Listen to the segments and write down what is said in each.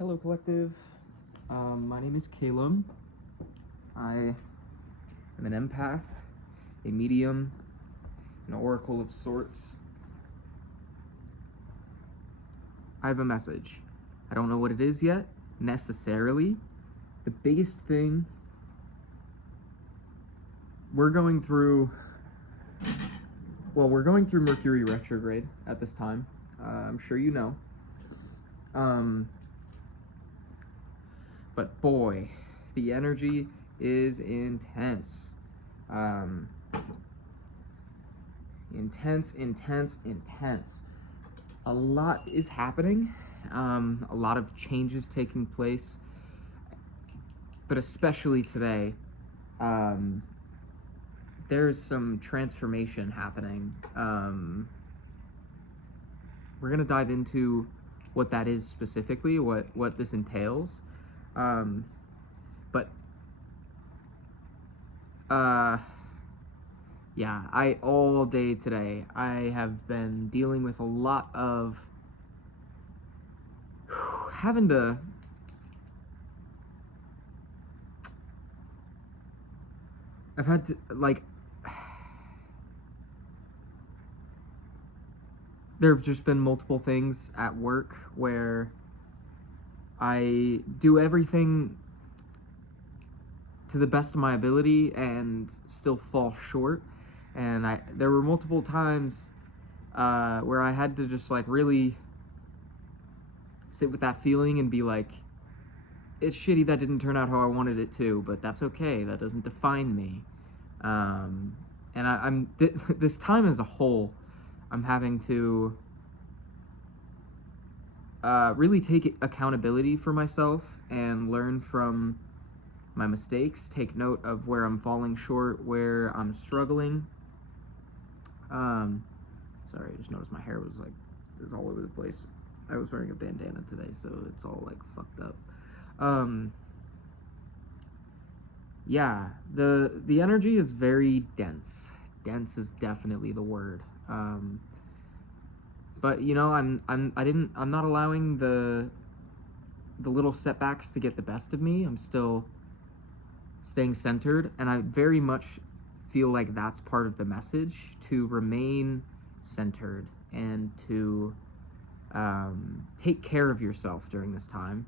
Hello, Collective. My name is Caleb. I am an empath, a medium, an oracle of sorts. I have a message. I don't know what it is yet, necessarily. The biggest thing, we're going through Mercury retrograde at this time. I'm sure you know. But boy, the energy is intense. Intense. A lot is happening. A lot of changes taking place. But especially today, there's some transformation happening. We're going to dive into what that is specifically, what this entails. Yeah, all day today, I have been dealing with a lot of I've had to, there have just been multiple things at work where I do everything to the best of my ability and still fall short. And there were multiple times where I had to just really sit with that feeling and be like, it's shitty that didn't turn out how I wanted it to, but that's okay. That doesn't define me. And this time as a whole, I'm having to really take accountability for myself and learn from my mistakes, take note of where I'm falling short, where I'm struggling. Sorry, I just noticed my hair was all over the place. I was wearing a bandana today, so it's all fucked up. Yeah, the energy is very dense. Dense is definitely the word. But I'm not allowing the little setbacks to get the best of me. I'm still staying centered, and I very much feel like that's part of the message, to remain centered and to take care of yourself during this time.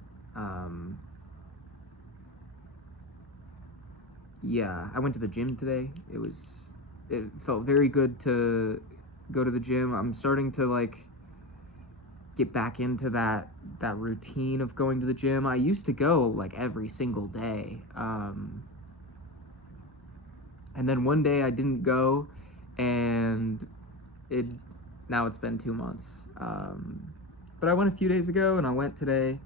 Yeah, I went to the gym today. It felt very good to go to the gym. I'm starting to get back into that routine of going to the gym. I used to go every single day. And then one day I didn't go, and now it's been 2 months. But I went a few days ago, and I went today,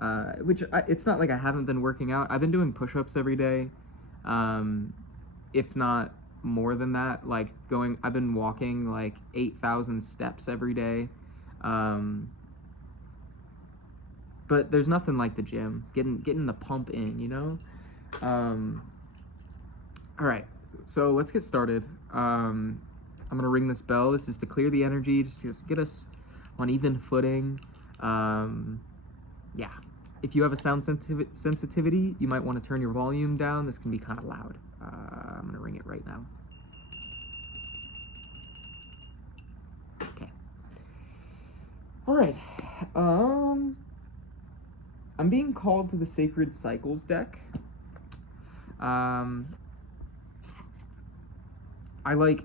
it's not like I haven't been working out. I've been doing push-ups every day, if not more than that. I've been walking 8,000 steps every day. But there's nothing like the gym, getting the pump in, all right, so let's get started. I'm gonna ring this bell. This is to clear the energy, just to get us on even footing. Yeah, if you have a sound sensitivity, you might want to turn your volume down. This can be kind of loud. I'm gonna ring it right now. Okay. All right. I'm being called to the Sacred Cycles deck.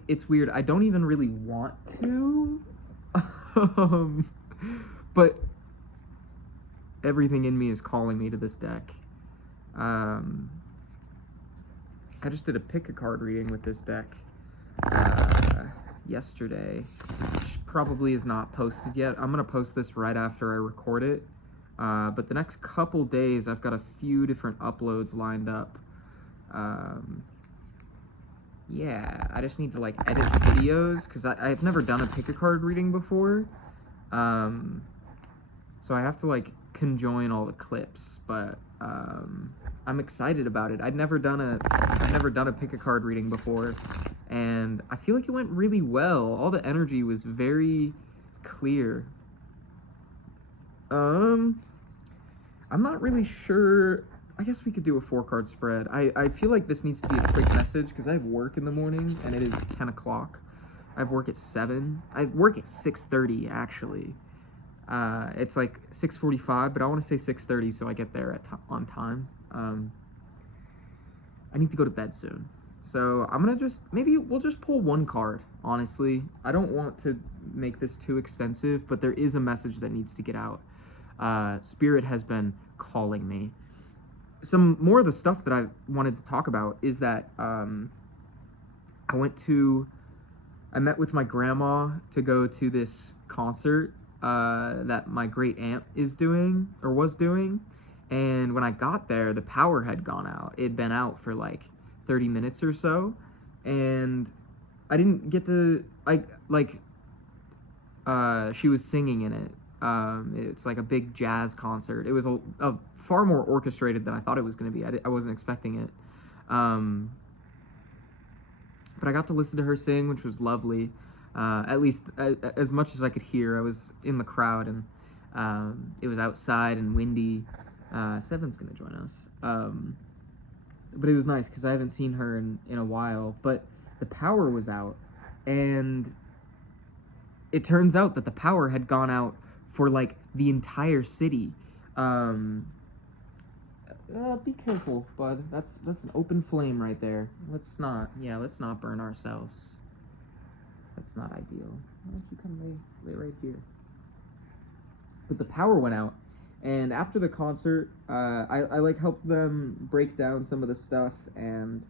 It's weird. I don't even really want to, but everything in me is calling me to this deck. I just did a pick-a-card reading with this deck yesterday, which probably is not posted yet. I'm gonna post this right after I record it, but the next couple days I've got a few different uploads lined up. Yeah, I just need to edit videos, because I've never done a pick-a-card reading before, so I have to conjoin all the clips, but I'm excited about it. I've never done a pick-a-card reading before, and I feel like it went really well. All the energy was very clear. I'm not really sure. I guess we could do a 4-card spread. I feel like this needs to be a quick message because I have work in the morning and it is 10 o'clock. I have work at 7. I work at 6:30 actually. It's like 6:45, but I want to say 6:30 so I get there on time. I need to go to bed soon. So I'm gonna maybe we'll just pull 1 card, honestly. I don't want to make this too extensive, but there is a message that needs to get out. Spirit has been calling me. Some more of the stuff that I wanted to talk about is that I met with my grandma to go to this concert that my great aunt is doing, or was doing. And when I got there, the power had gone out. It had been out for like 30 minutes or so. And I didn't get to, she was singing in it. It's like a big jazz concert. It was a far more orchestrated than I thought it was going to be. I wasn't expecting it. But I got to listen to her sing, which was lovely. At least as much as I could hear. I was in the crowd, and it was outside and windy. Seven's going to join us. But it was nice because I haven't seen her in a while. But the power was out, and it turns out that the power had gone out for like the entire city. Be careful, bud. That's an open flame right there. Let's not burn ourselves. That's not ideal. Why don't you come lay right here? But the power went out, and after the concert, I like helped them break down some of the stuff, and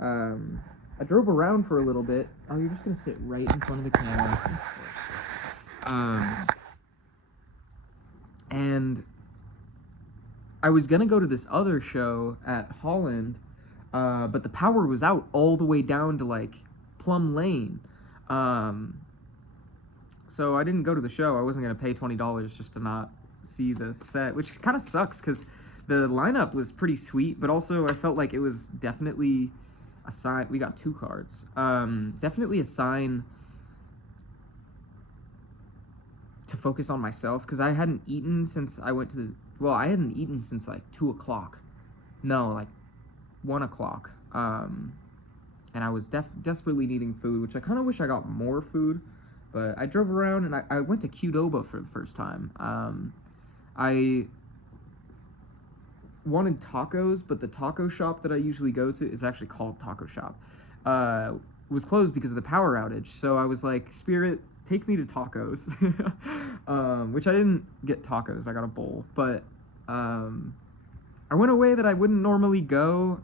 I drove around for a little bit. Oh, you're just gonna sit right in front of the camera. And I was gonna go to this other show at Holland, but the power was out all the way down to like Plum Lane. So I didn't go to the show. I wasn't gonna pay $20 just to not see the set, which kind of sucks because the lineup was pretty sweet, but also I felt like it was definitely a sign. We got 2 cards. Definitely a sign to focus on myself, because I hadn't eaten since I went to I hadn't eaten since like 2 o'clock. No, like 1 o'clock. And I was desperately needing food, which I kind of wish I got more food, but I drove around and I went to Qdoba for the first time. I wanted tacos, but the taco shop that I usually go to is actually called Taco Shop. Was closed because of the power outage. So I was like, Spirit, take me to tacos. Which I didn't get tacos. I got a bowl. But I went away that I wouldn't normally go,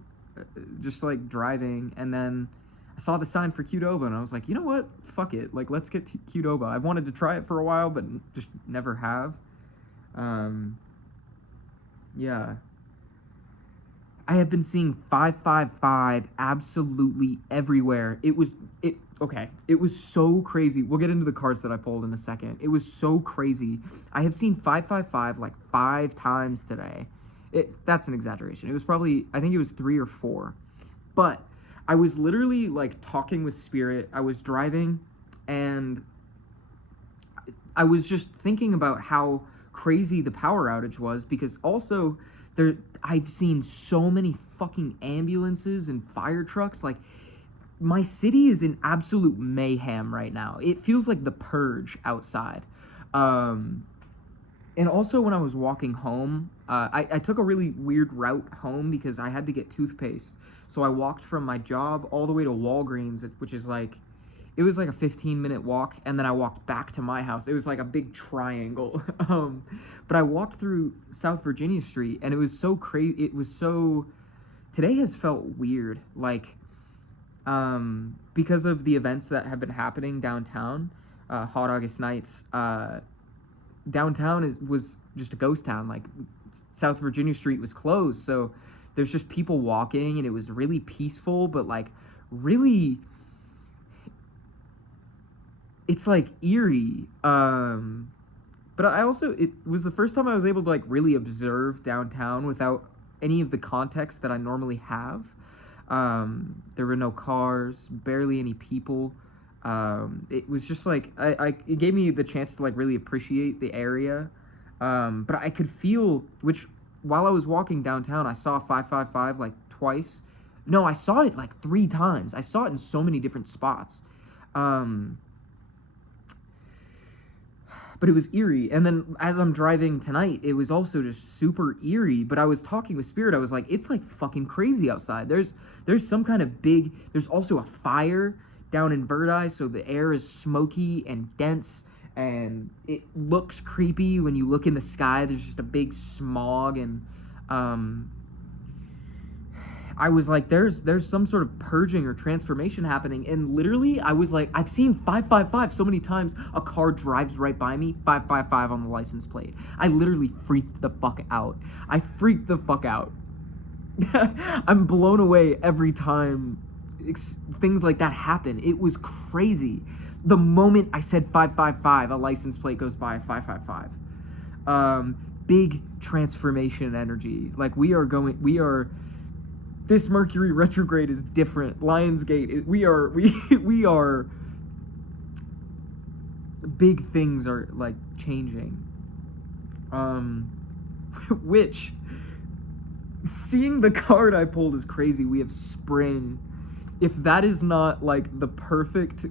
just like driving. And then I saw the sign for Qdoba, and I was like, you know what? Fuck it. Like, let's get Qdoba. I've wanted to try it for a while, but just never have. Yeah. I have been seeing 555 absolutely everywhere. It was so crazy. We'll get into the cards that I pulled in a second. It was so crazy. I have seen 555 like 5 times today. That's an exaggeration. It was probably, I think it was 3 or 4. But I was literally like talking with Spirit. I was driving, and I was just thinking about how crazy the power outage was, because also I've seen so many fucking ambulances and fire trucks. Like, my city is in absolute mayhem right now. It feels like the Purge outside. And also when I was walking home, I took a really weird route home because I had to get toothpaste. So I walked from my job all the way to Walgreens, which is like, it was like a 15-minute walk, and then I walked back to my house. It was like a big triangle. But I walked through South Virginia Street, and it was so crazy. Today has felt weird, like, because of the events that have been happening downtown, Hot August Nights. Downtown was just a ghost town. Like, South Virginia Street was closed, so there's just people walking, and it was really peaceful, but like really, it's like eerie. But it was the first time I was able to like really observe downtown without any of the context that I normally have. There were no cars, barely any people. It was just like, it gave me the chance to like really appreciate the area. But I could feel, which while I was walking downtown, I saw 555 like twice. No, I saw it like 3 times. I saw it in so many different spots. But it was eerie. And then as I'm driving tonight, it was also just super eerie. But I was talking with Spirit. I was like, it's like fucking crazy outside. There's some kind of big, there's also a fire down in Verdi, so the air is smoky and dense, and it looks creepy when you look in the sky. There's just a big smog, and I was like, there's some sort of purging or transformation happening. And literally, I was like, I've seen 555 so many times. A car drives right by me, 555 on the license plate. I literally freaked the fuck out. I freaked the fuck out. I'm blown away every time things like that happen. It was crazy. The moment I said 555, a license plate goes by 555. Big transformation energy. Like this Mercury retrograde is different. Lionsgate, we are big things are like changing. Which, seeing the card I pulled is crazy. We have spring. If that is not like the perfect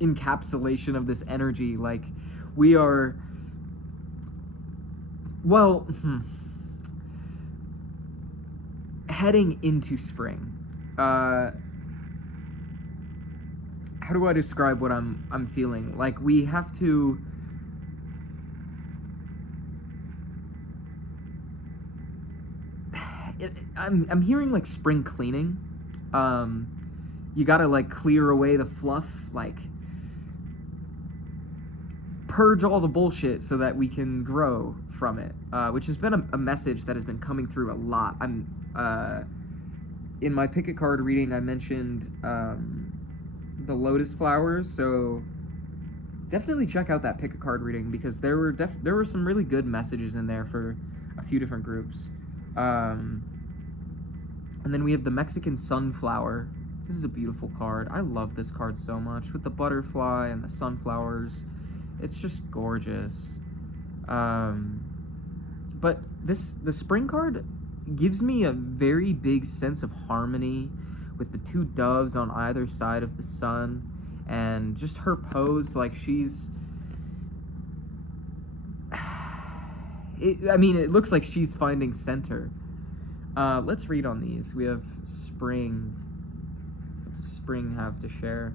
encapsulation of this energy, like we are, well, heading into spring. How do I describe what I'm feeling? Like we have to I'm hearing like spring cleaning. You gotta like clear away the fluff, like purge all the bullshit so that we can grow from it, which has been a message that has been coming through a lot. In my picket card reading, I mentioned the lotus flowers, so definitely check out that picket card reading, because there were some really good messages in there for a few different groups. And then we have the Mexican sunflower. This is a beautiful card. I love this card so much, with the butterfly and the sunflowers. It's just gorgeous. But the spring card gives me a very big sense of harmony with the 2 doves on either side of the sun, and just her pose, like she's it looks like she's finding center. Let's read on these. We have spring. What does spring have to share?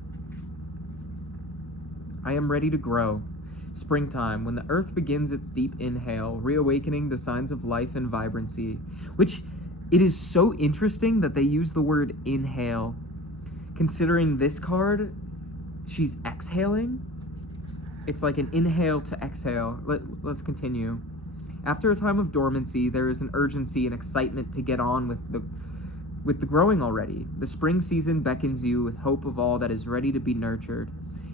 I am ready to grow. Springtime, when the earth begins its deep inhale, reawakening the signs of life and vibrancy. Which, it is so interesting that they use the word inhale. Considering this card, she's exhaling. It's like an inhale to exhale. Let's continue. After a time of dormancy, there is an urgency and excitement to get on with the growing already. The spring season beckons you with hope of all that is ready to be nurtured.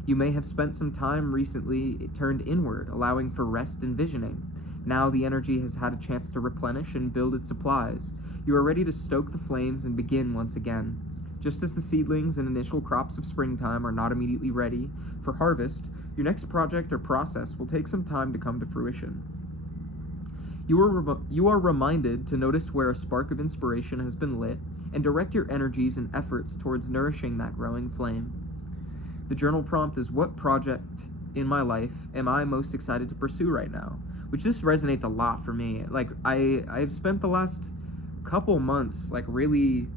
You may have spent some time recently turned inward, allowing for rest and visioning. Now the energy has had a chance to replenish and build its supplies. You are ready to stoke the flames and begin once again. Just as the seedlings and initial crops of springtime are not immediately ready for harvest, your next project or process will take some time to come to fruition. You are reminded to notice where a spark of inspiration has been lit and direct your energies and efforts towards nourishing that growing flame. The journal prompt is, what project in my life am I most excited to pursue right now? Which this resonates a lot for me. Like I've spent the last couple months like really,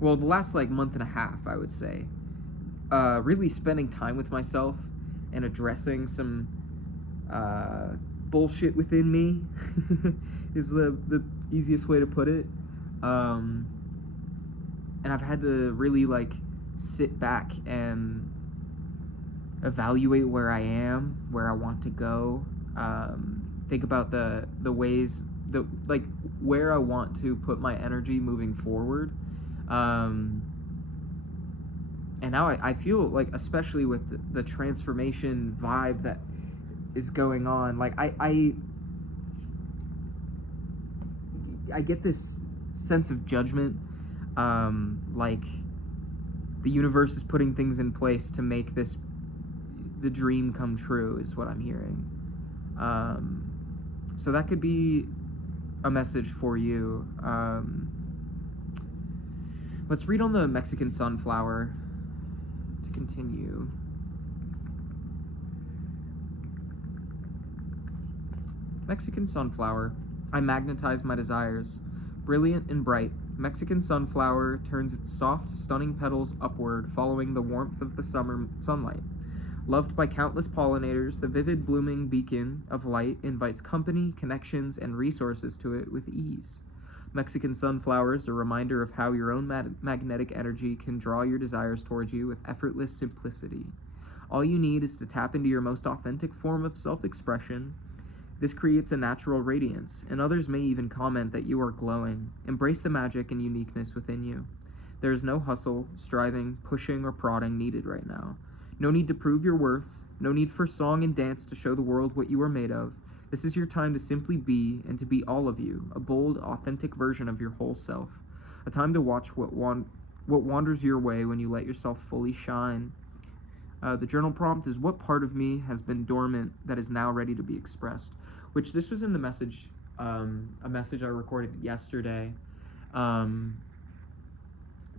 well, the last like month and a half, I would say, really spending time with myself and addressing some bullshit within me is the easiest way to put it. And I've had to really like sit back and evaluate where I am, where I want to go, think about the ways that, like, where I want to put my energy moving forward. And now I feel like, especially with the transformation vibe that is going on, like I get this sense of judgment, like the universe is putting things in place to make the dream come true, is what I'm hearing. So that could be a message for you. Let's read on the Mexican sunflower to continue. Mexican sunflower, I magnetize my desires. Brilliant and bright, Mexican sunflower turns its soft, stunning petals upward, following the warmth of the summer sunlight. Loved by countless pollinators, the vivid blooming beacon of light invites company, connections, and resources to it with ease. Mexican sunflowers, a reminder of how your own magnetic energy can draw your desires towards you with effortless simplicity. All you need is to tap into your most authentic form of self-expression. This creates a natural radiance, and others may even comment that you are glowing. Embrace the magic and uniqueness within you. There is no hustle, striving, pushing, or prodding needed right now. No need to prove your worth, no need for song and dance to show the world what you are made of. This is your time to simply be, and to be all of you, a bold, authentic version of your whole self. A time to watch what wanders your way when you let yourself fully shine. The journal prompt is, what part of me has been dormant that is now ready to be expressed? Which this was in the message, a message I recorded yesterday, to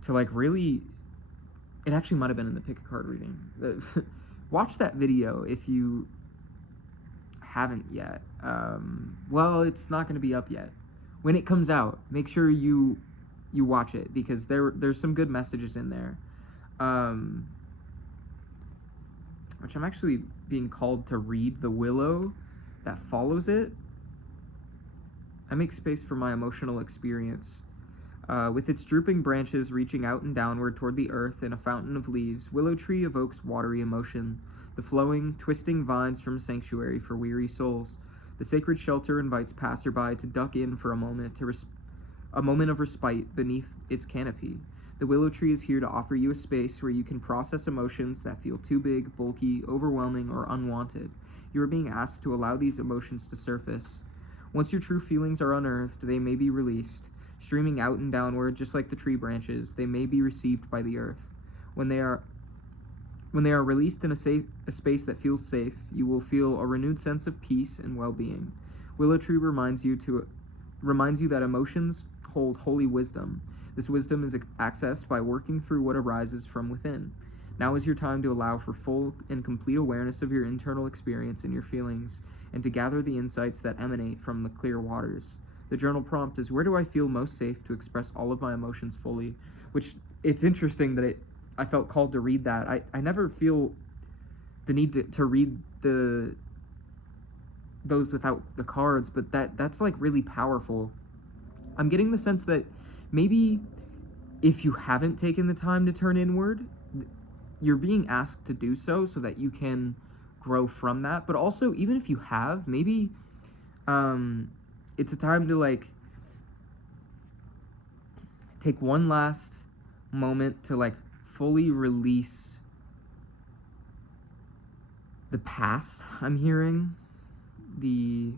like really, it actually might have been in the pick a card reading. Watch that video if you haven't yet. Well, it's not going to be up yet. When it comes out, make sure you watch it, because there's some good messages in there. Which I'm actually being called to read the willow that follows it. I make space for my emotional experience. With its drooping branches reaching out and downward toward the earth in a fountain of leaves, willow tree evokes watery emotion, the flowing, twisting vines from a sanctuary for weary souls. The sacred shelter invites passerby to duck in for a moment of respite beneath its canopy. The willow tree is here to offer you a space where you can process emotions that feel too big, bulky, overwhelming, or unwanted. You are being asked to allow these emotions to surface. Once your true feelings are unearthed, they may be released. Streaming out and downward, just like the tree branches, they may be received by the earth. When they are released in a space that feels safe, you will feel a renewed sense of peace and well-being. Willow tree reminds you that emotions hold holy wisdom. This wisdom is accessed by working through what arises from within. Now is your time to allow for full and complete awareness of your internal experience and your feelings, and to gather the insights that emanate from the clear waters. The journal prompt is, where do I feel most safe to express all of my emotions fully? Which, it's interesting that I felt called to read that. I never feel the need to read those without the cards, but that's like really powerful. I'm getting the sense that maybe if you haven't taken the time to turn inward, you're being asked to do so that you can grow from that. But also, even if you have, maybe it's a time to like take one last moment to like fully release the past. I'm hearing the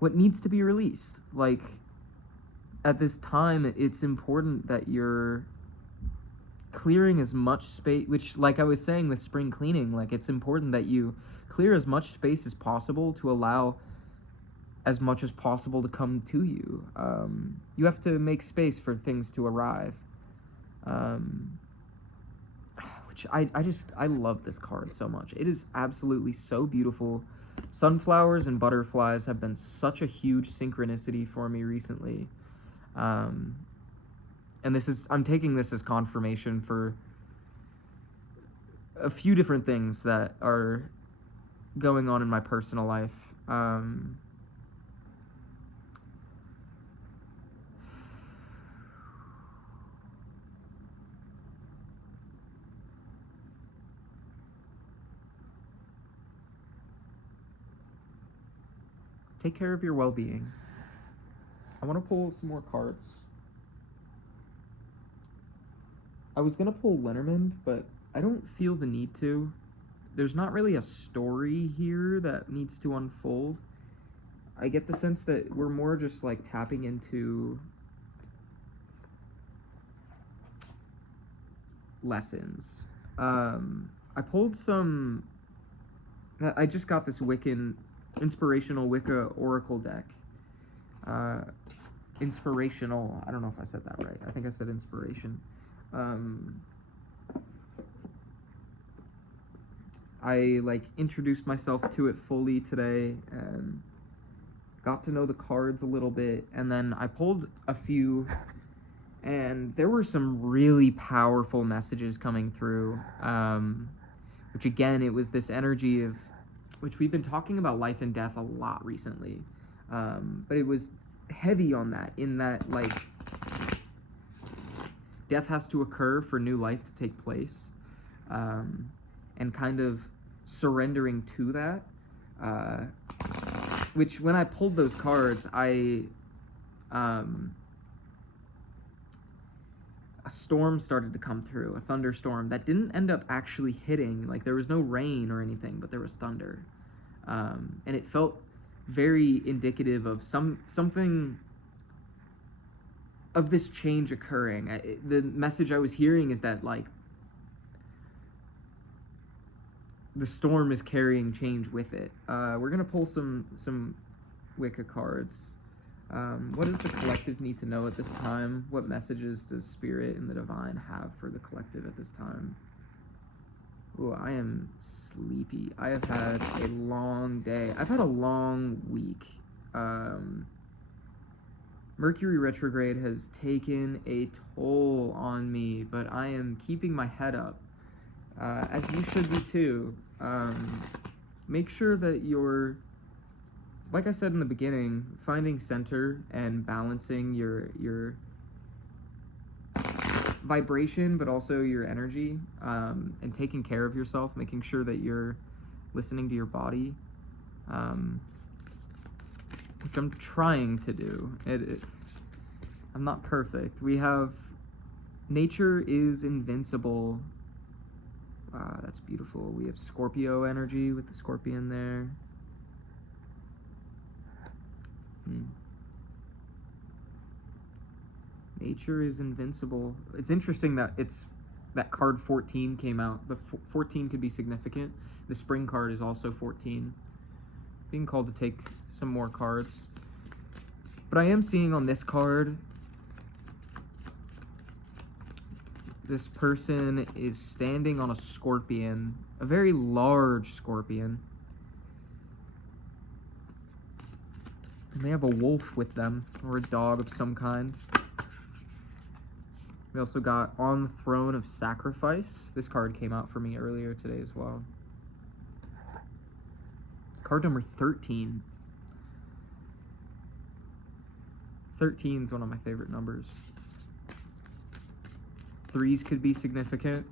what needs to be released. Like, at this time, it's important that you're clearing as much space, which, like I was saying with spring cleaning, like, it's important that you clear as much space as possible to allow as much as possible to come to you. You have to make space for things to arrive. Which I love this card so much. It is absolutely so beautiful. Sunflowers and butterflies have been such a huge synchronicity for me recently. And I'm taking this as confirmation for a few different things that are going on in my personal life. Take care of your well-being. I want to pull some more cards. I was going to pull Lenormand, but I don't feel the need to. There's not really a story here that needs to unfold. I get the sense that we're more just like tapping into lessons. I pulled some. I just got this inspirational Wicca Oracle deck. Inspirational. I don't know if I said that right. I think I said inspiration. I introduced myself to it fully today and got to know the cards a little bit, and then I pulled a few, and there were some really powerful messages coming through, which again, it was this energy of, which we've been talking about life and death a lot recently, but it was heavy on that, in that death has to occur for new life to take place, and kind of surrendering to that, which when I pulled those cards, a storm started to come through, a thunderstorm that didn't end up actually hitting. There was no rain or anything, but there was thunder, and it felt very indicative of something of this change occurring. The message I was hearing is that the storm is carrying change with it. We're gonna pull some Wicca cards. What does the collective need to know at this time? What messages does Spirit and the Divine have for the collective at this time? Ooh, I am sleepy. I have had a long day. I've had a long week. Mercury retrograde has taken a toll on me, but I am keeping my head up, as you should be too. Make sure that you're, like I said in the beginning, finding center and balancing your vibration, but also your energy, and taking care of yourself, making sure that you're listening to your body, which I'm trying to do. I'm not perfect. We have nature is invincible. That's beautiful. We have Scorpio energy with the scorpion there. Nature is invincible. It's interesting that that card 14 came out. The 14 could be significant. The spring card is also 14. Being called to take some more cards. But I am seeing on this card, this person is standing on a scorpion, a very large scorpion. And they have a wolf with them, or a dog of some kind. We also got On the Throne of Sacrifice. This card came out for me earlier today as well. Card number 13. 13 is one of my favorite numbers. 3s could be significant.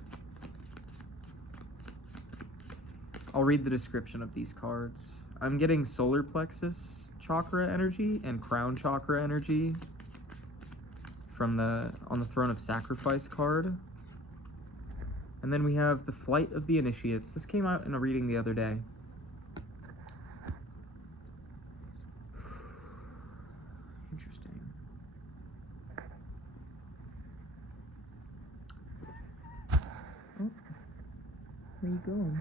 I'll read the description of these cards. I'm getting solar plexus chakra energy and crown chakra energy from the On the Throne of Sacrifice card. And then we have the Flight of the Initiates. This came out in a reading the other day. Interesting. Oh, where are you going?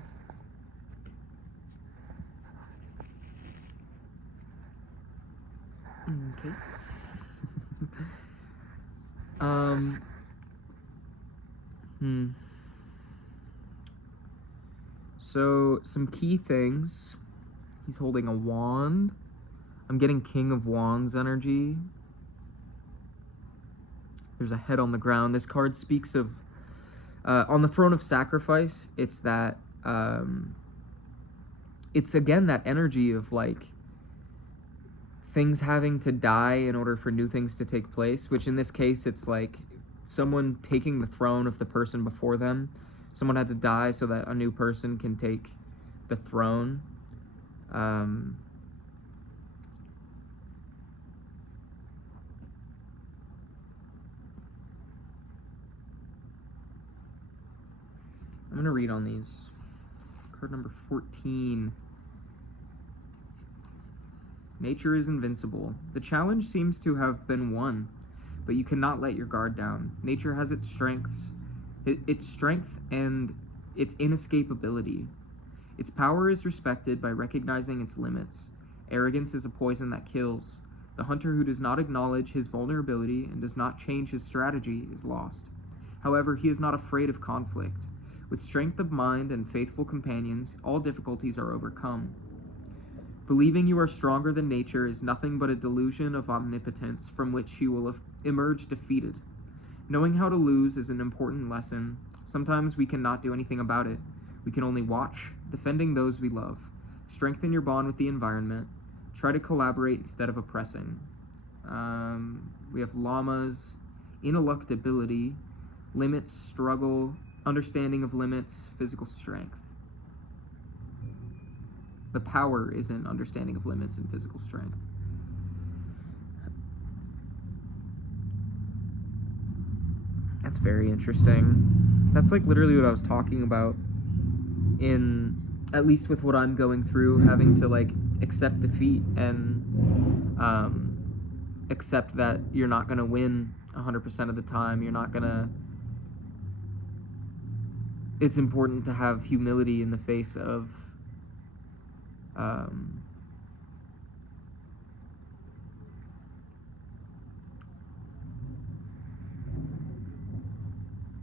Okay. So, some key things. He's holding a wand. I'm getting King of Wands energy. There's a head on the ground. This card speaks of, on the Throne of Sacrifice, it's that, it's again that energy of things having to die in order for new things to take place, which in this case, it's someone taking the throne of the person before them. Someone had to die so that a new person can take the throne. I'm going to read on these. Card number 14. Nature is invincible. The challenge seems to have been won, but you cannot let your guard down. Nature has its strength and its inescapability. Its power is respected by recognizing its limits. Arrogance is a poison that kills. The hunter who does not acknowledge his vulnerability and does not change his strategy is lost. However, he is not afraid of conflict. With strength of mind and faithful companions, all difficulties are overcome. Believing you are stronger than nature is nothing but a delusion of omnipotence from which you will emerge defeated. Knowing how to lose is an important lesson. Sometimes we cannot do anything about it. We can only watch, defending those we love. Strengthen your bond with the environment. Try to collaborate instead of oppressing. We have llamas, ineluctability, limits, struggle, understanding of limits, physical strength. The power is in understanding of limits and physical strength. That's very interesting. That's like literally what I was talking about in, at least with what I'm going through, having to like accept defeat and accept that you're not going to win 100% of the time. You're not going to... It's important to have humility in the face of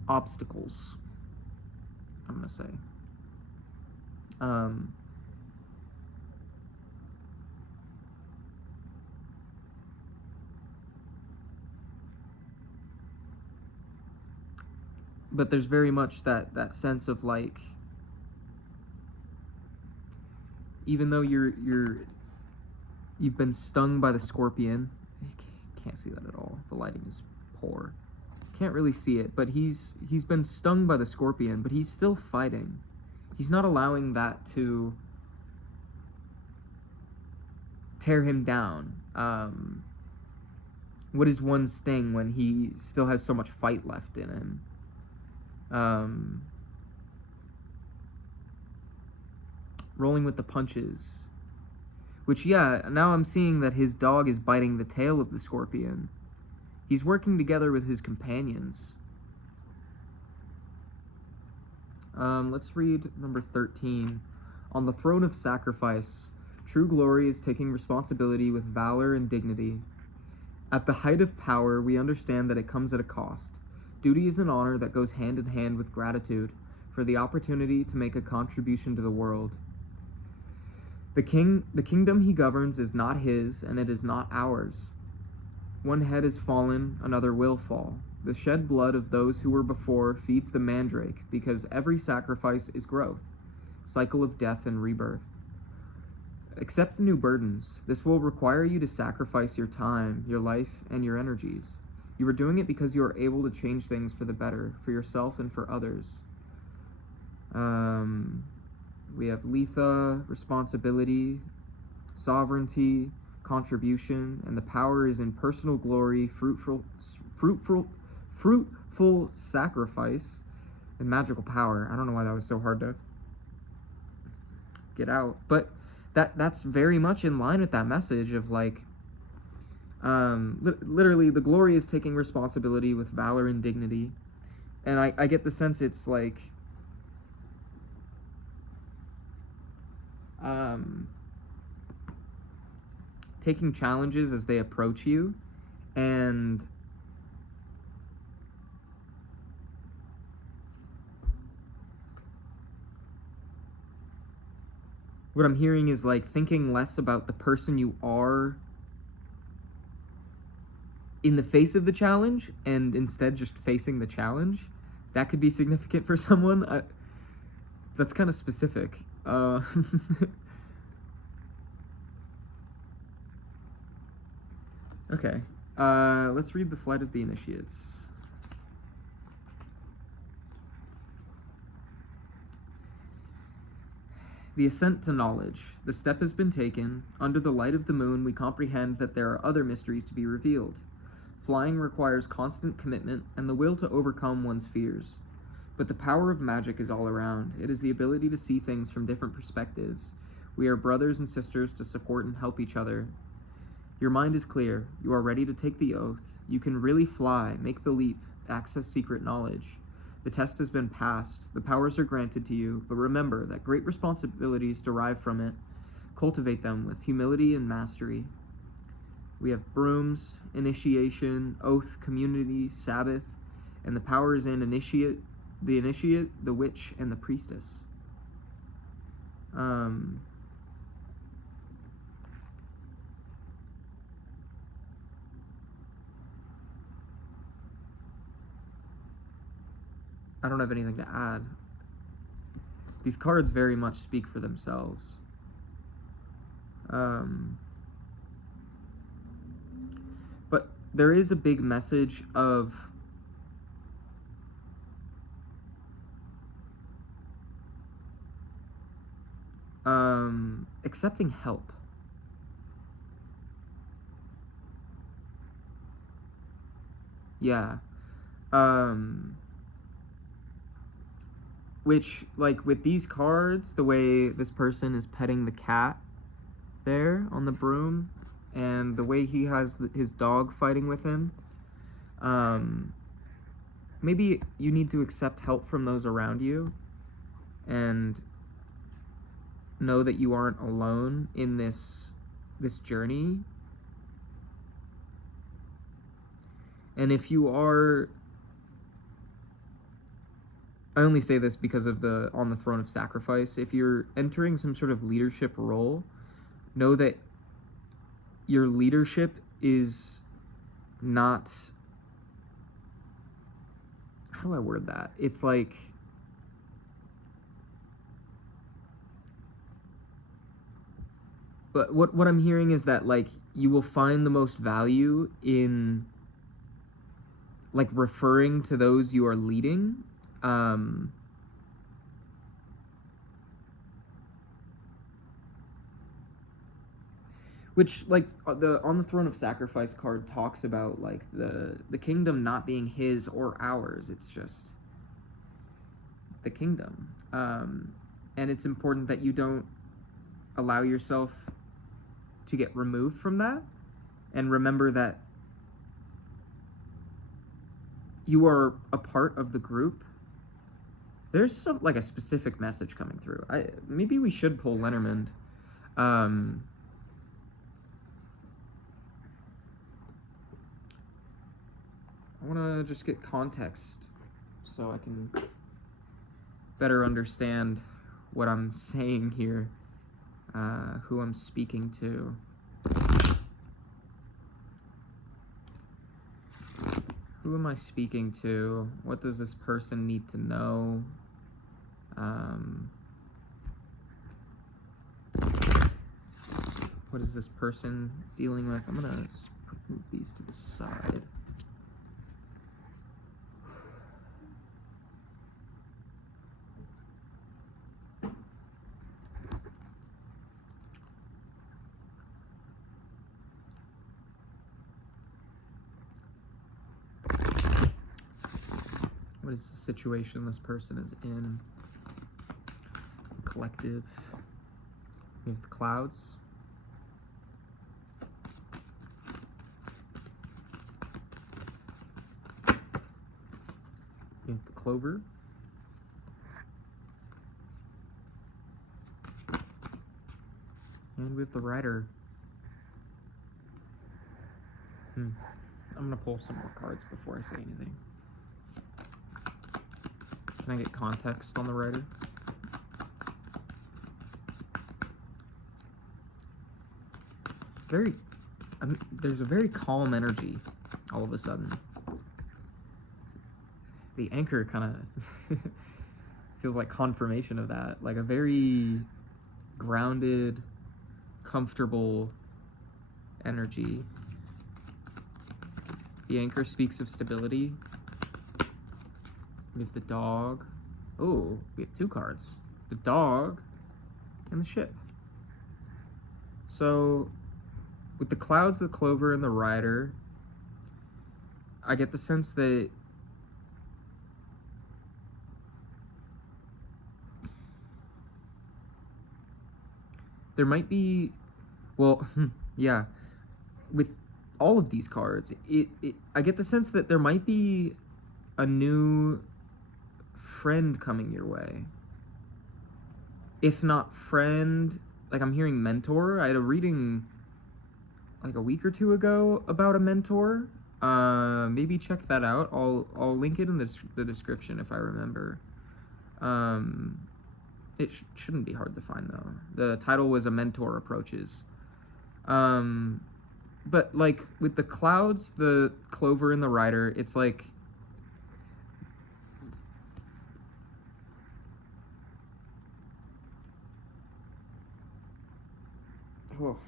obstacles, I'm going to say. But there's very much that sense of like, even though you've been stung by the scorpion, can't see that at all. The lighting is poor. Can't really see it, but he's been stung by the scorpion, but he's still fighting. He's not allowing that to tear him down. What is one sting when he still has so much fight left in him? Rolling with the punches. Which, yeah, now I'm seeing that his dog is biting the tail of the scorpion. He's working together with his companions. Let's read number 13. On the throne of sacrifice, true glory is taking responsibility with valor and dignity. At the height of power, we understand that it comes at a cost. Duty is an honor that goes hand in hand with gratitude for the opportunity to make a contribution to the world. The kingdom he governs is not his, and it is not ours. One head is fallen, another will fall. The shed blood of those who were before feeds the mandrake, because every sacrifice is growth, cycle of death and rebirth. Accept the new burdens. This will require you to sacrifice your time, your life, and your energies. You are doing it because you are able to change things for the better, for yourself and for others. We have Letha, responsibility, sovereignty, contribution, and the power is in personal glory, fruitful sacrifice, and magical power. I don't know why that was so hard to get out, but that's very much in line with that message of like, literally the glory is taking responsibility with valor and dignity, and I get the sense it's like, taking challenges as they approach you, and what I'm hearing is like thinking less about the person you are in the face of the challenge and instead just facing the challenge. That could be significant for someone. That's kind of specific. Okay, let's read the Flight of the Initiates. The ascent to knowledge. The step has been taken. Under the light of the moon, we comprehend that there are other mysteries to be revealed. Flying requires constant commitment and the will to overcome one's fears. But the power of magic is all around. It is the ability to see things from different perspectives. We are brothers and sisters to support and help each other. Your mind is clear. You are ready to take the oath. You can really fly, make the leap, access secret knowledge. The test has been passed. The powers are granted to you, but remember that great responsibilities derive from it. Cultivate them with humility and mastery. We have brooms, initiation, oath, community, Sabbath, and the powers in initiate, the witch, and the priestess. I don't have anything to add. These cards very much speak for themselves. But there is a big message of accepting help. Yeah. Which, like, with these cards, the way this person is petting the cat there on the broom, and the way he has his dog fighting with him, maybe you need to accept help from those around you, and know that you aren't alone in this journey. And if you are, I only say this because of the on the throne of sacrifice, if you're entering some sort of leadership role, know that your leadership is not, how do I word that? It's like, but what I'm hearing is that, like, you will find the most value in, like, referring to those you are leading. Which, like, the on the throne of sacrifice card talks about, like, the kingdom not being his or ours. It's just the kingdom. And it's important that you don't allow yourself to get removed from that, and remember that you are a part of the group. There's some, like, a specific message coming through. Maybe we should pull Lenormand. I want to just get context so I can better understand what I'm saying here, who I'm speaking to. Who am I speaking to? What does this person need to know? What is this person dealing with? I'm gonna move these to the side. What is the situation this person is in? Collective. We have the clouds. We have the clover. And we have the rider. I'm gonna pull some more cards before I say anything. Can I get context on the rider? There's a very calm energy all of a sudden. The anchor kind of feels like confirmation of that. Like a very grounded, comfortable energy. The anchor speaks of stability. We have the dog. Oh, we have two cards. The dog and the ship. So, with the clouds, the clover, and the rider, I get the sense that there might be, well, yeah, with all of these cards, I get the sense that there might be a new friend coming your way. If not friend, like I'm hearing mentor. I had a reading like a week or two ago about a mentor. Maybe check that out. I'll link it in the description if I remember. It shouldn't be hard to find though. The title was A Mentor Approaches. But like with the clouds, the clover, and the rider, it's like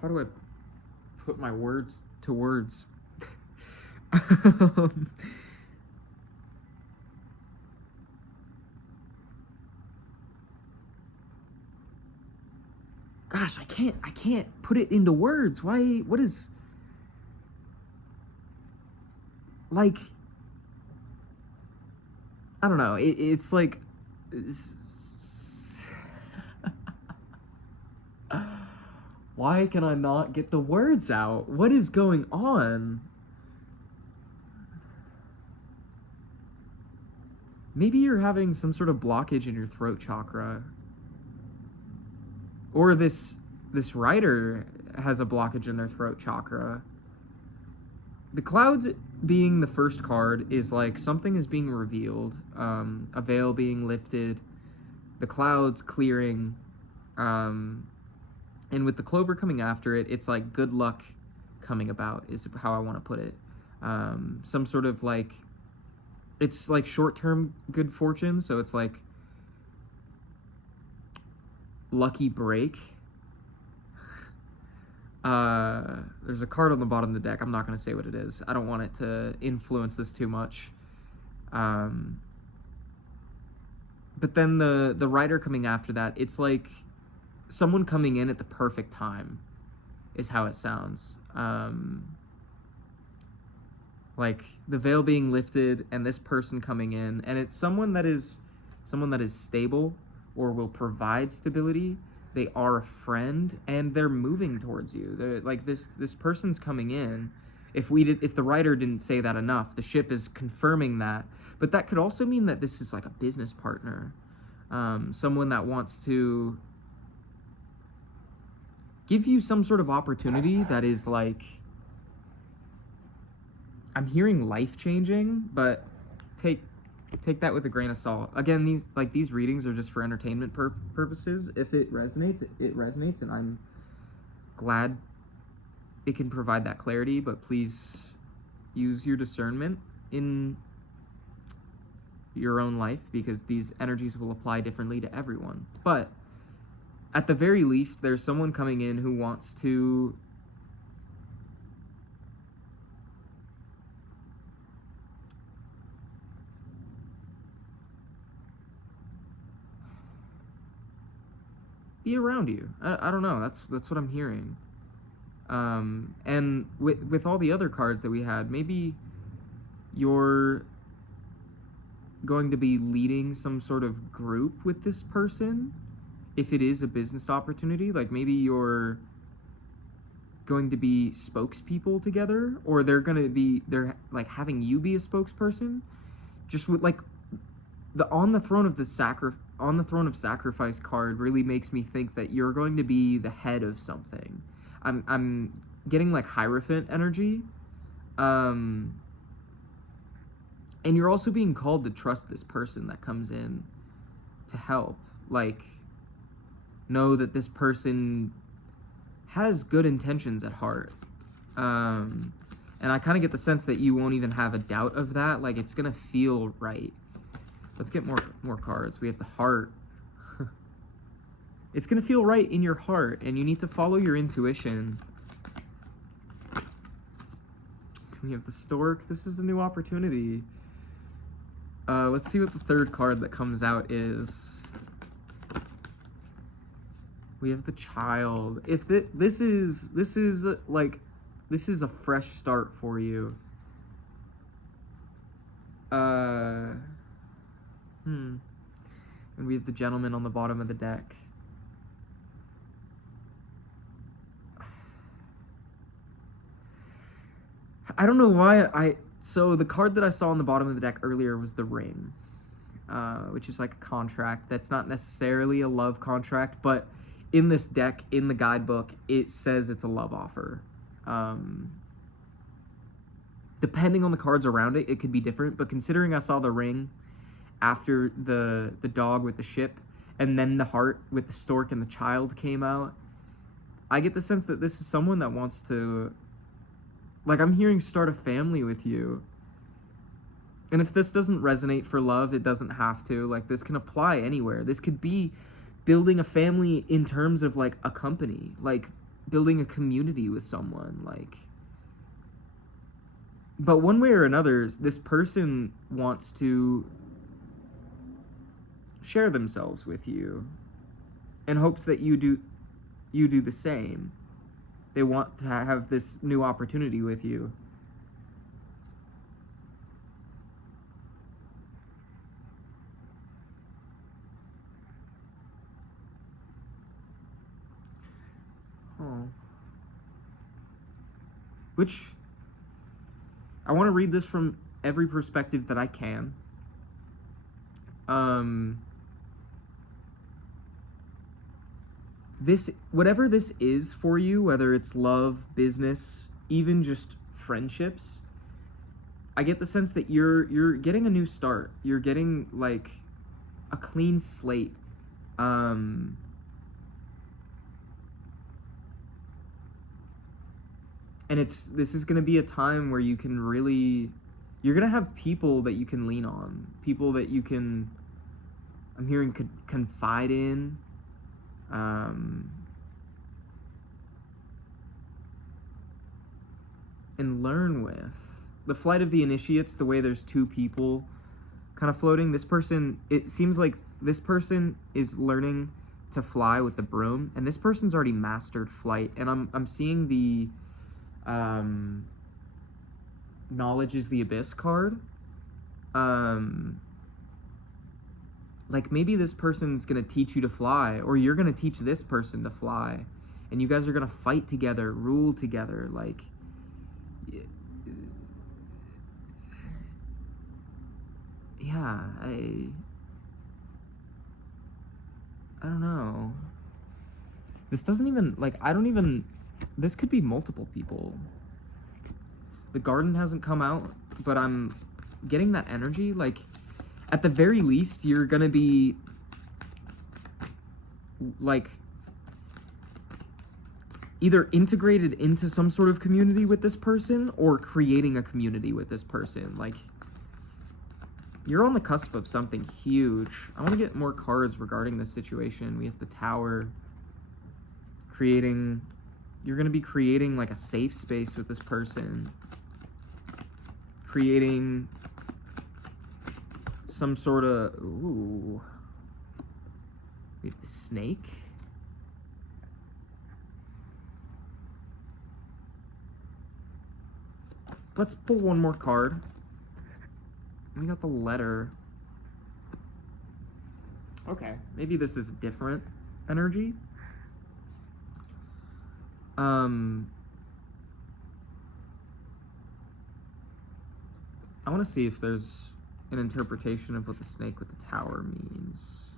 how do I put my words to words? Gosh, I can't put it into words. Why? What is like? I don't know. It's like. Why can I not get the words out? What is going on? Maybe you're having some sort of blockage in your throat chakra. Or this writer has a blockage in their throat chakra. The clouds being the first card is like something is being revealed, a veil being lifted, the clouds clearing, and with the clover coming after it, it's like good luck coming about is how I want to put it. Some sort of like, it's like short-term good fortune, so it's like lucky break. There's a card on the bottom of the deck. I'm not going to say what it is. I don't want it to influence this too much. But then the rider coming after that, it's like someone coming in at the perfect time is how it sounds. Like the veil being lifted and this person coming in, and it's someone that is stable or will provide stability. They are a friend and they're moving towards you. They're like this person's coming in. If the writer didn't say that enough, the ship is confirming that. But that could also mean that this is like a business partner, someone that wants to give you some sort of opportunity that is like, I'm hearing life-changing, but take that with a grain of salt. Again, these readings are just for entertainment purposes. If it resonates, it resonates, and I'm glad it can provide that clarity, but please use your discernment in your own life, because these energies will apply differently to everyone. But at the very least, there's someone coming in who wants to be around you. I don't know. That's what I'm hearing. And with all the other cards that we had, maybe you're going to be leading some sort of group with this person. If it is a business opportunity, like maybe you're going to be spokespeople together, or they're like having you be a spokesperson. Just with like the on the throne of sacrifice card really makes me think that you're going to be the head of something. I'm getting like Hierophant energy. And you're also being called to trust this person that comes in to help. Like, know that this person has good intentions at heart. And I kind of get the sense that you won't even have a doubt of that. Like, it's gonna feel right. Let's get more cards. We have the heart. It's gonna feel right in your heart, and you need to follow your intuition. We have the stork. This is a new opportunity. Let's see what the third card that comes out is. We have the child. If this is a fresh start for you. And we have the gentleman on the bottom of the deck. I don't know why so the card that I saw on the bottom of the deck earlier was the ring. which is like a contract that's not necessarily a love contract, but in this deck, in the guidebook, it says it's a love offer. Depending on the cards around it, it could be different, but considering I saw the ring after the dog with the ship, and then the heart with the stork and the child came out, I get the sense that this is someone that wants to, like, I'm hearing start a family with you. And if this doesn't resonate for love, it doesn't have to. Like, this can apply anywhere. This could be building a family in terms of, like, a company. Like, building a community with someone. Like, but one way or another, this person wants to share themselves with you in hopes that you do the same. They want to have this new opportunity with you. Oh. Which, I want to read this from every perspective that I can. Whatever this is for you, whether it's love, business, even just friendships, I get the sense that you're getting a new start. You're getting, like, a clean slate. And this is going to be a time where you can really, you're going to have people that you can lean on, people that you can, I'm hearing, confide in, and learn with. The flight of the initiates, the way there's two people kind of floating, this person, it seems like this person is learning to fly with the broom, and this person's already mastered flight, and I'm seeing the knowledge is the abyss card. Like, maybe this person's gonna teach you to fly, or you're gonna teach this person to fly, and you guys are gonna fight together, rule together. Like, yeah, I don't know. This doesn't even, like, this could be multiple people. The garden hasn't come out, but I'm getting that energy. Like, at the very least, you're gonna be, like, either integrated into some sort of community with this person or creating a community with this person. Like, you're on the cusp of something huge. I want to get more cards regarding this situation. We have the Tower. You're going to be creating, like, a safe space with this person. Creating some sort of, ooh. We have the snake. Let's pull one more card. We got the letter. Okay, maybe this is different energy. I want to see if there's an interpretation of what the snake with the tower means.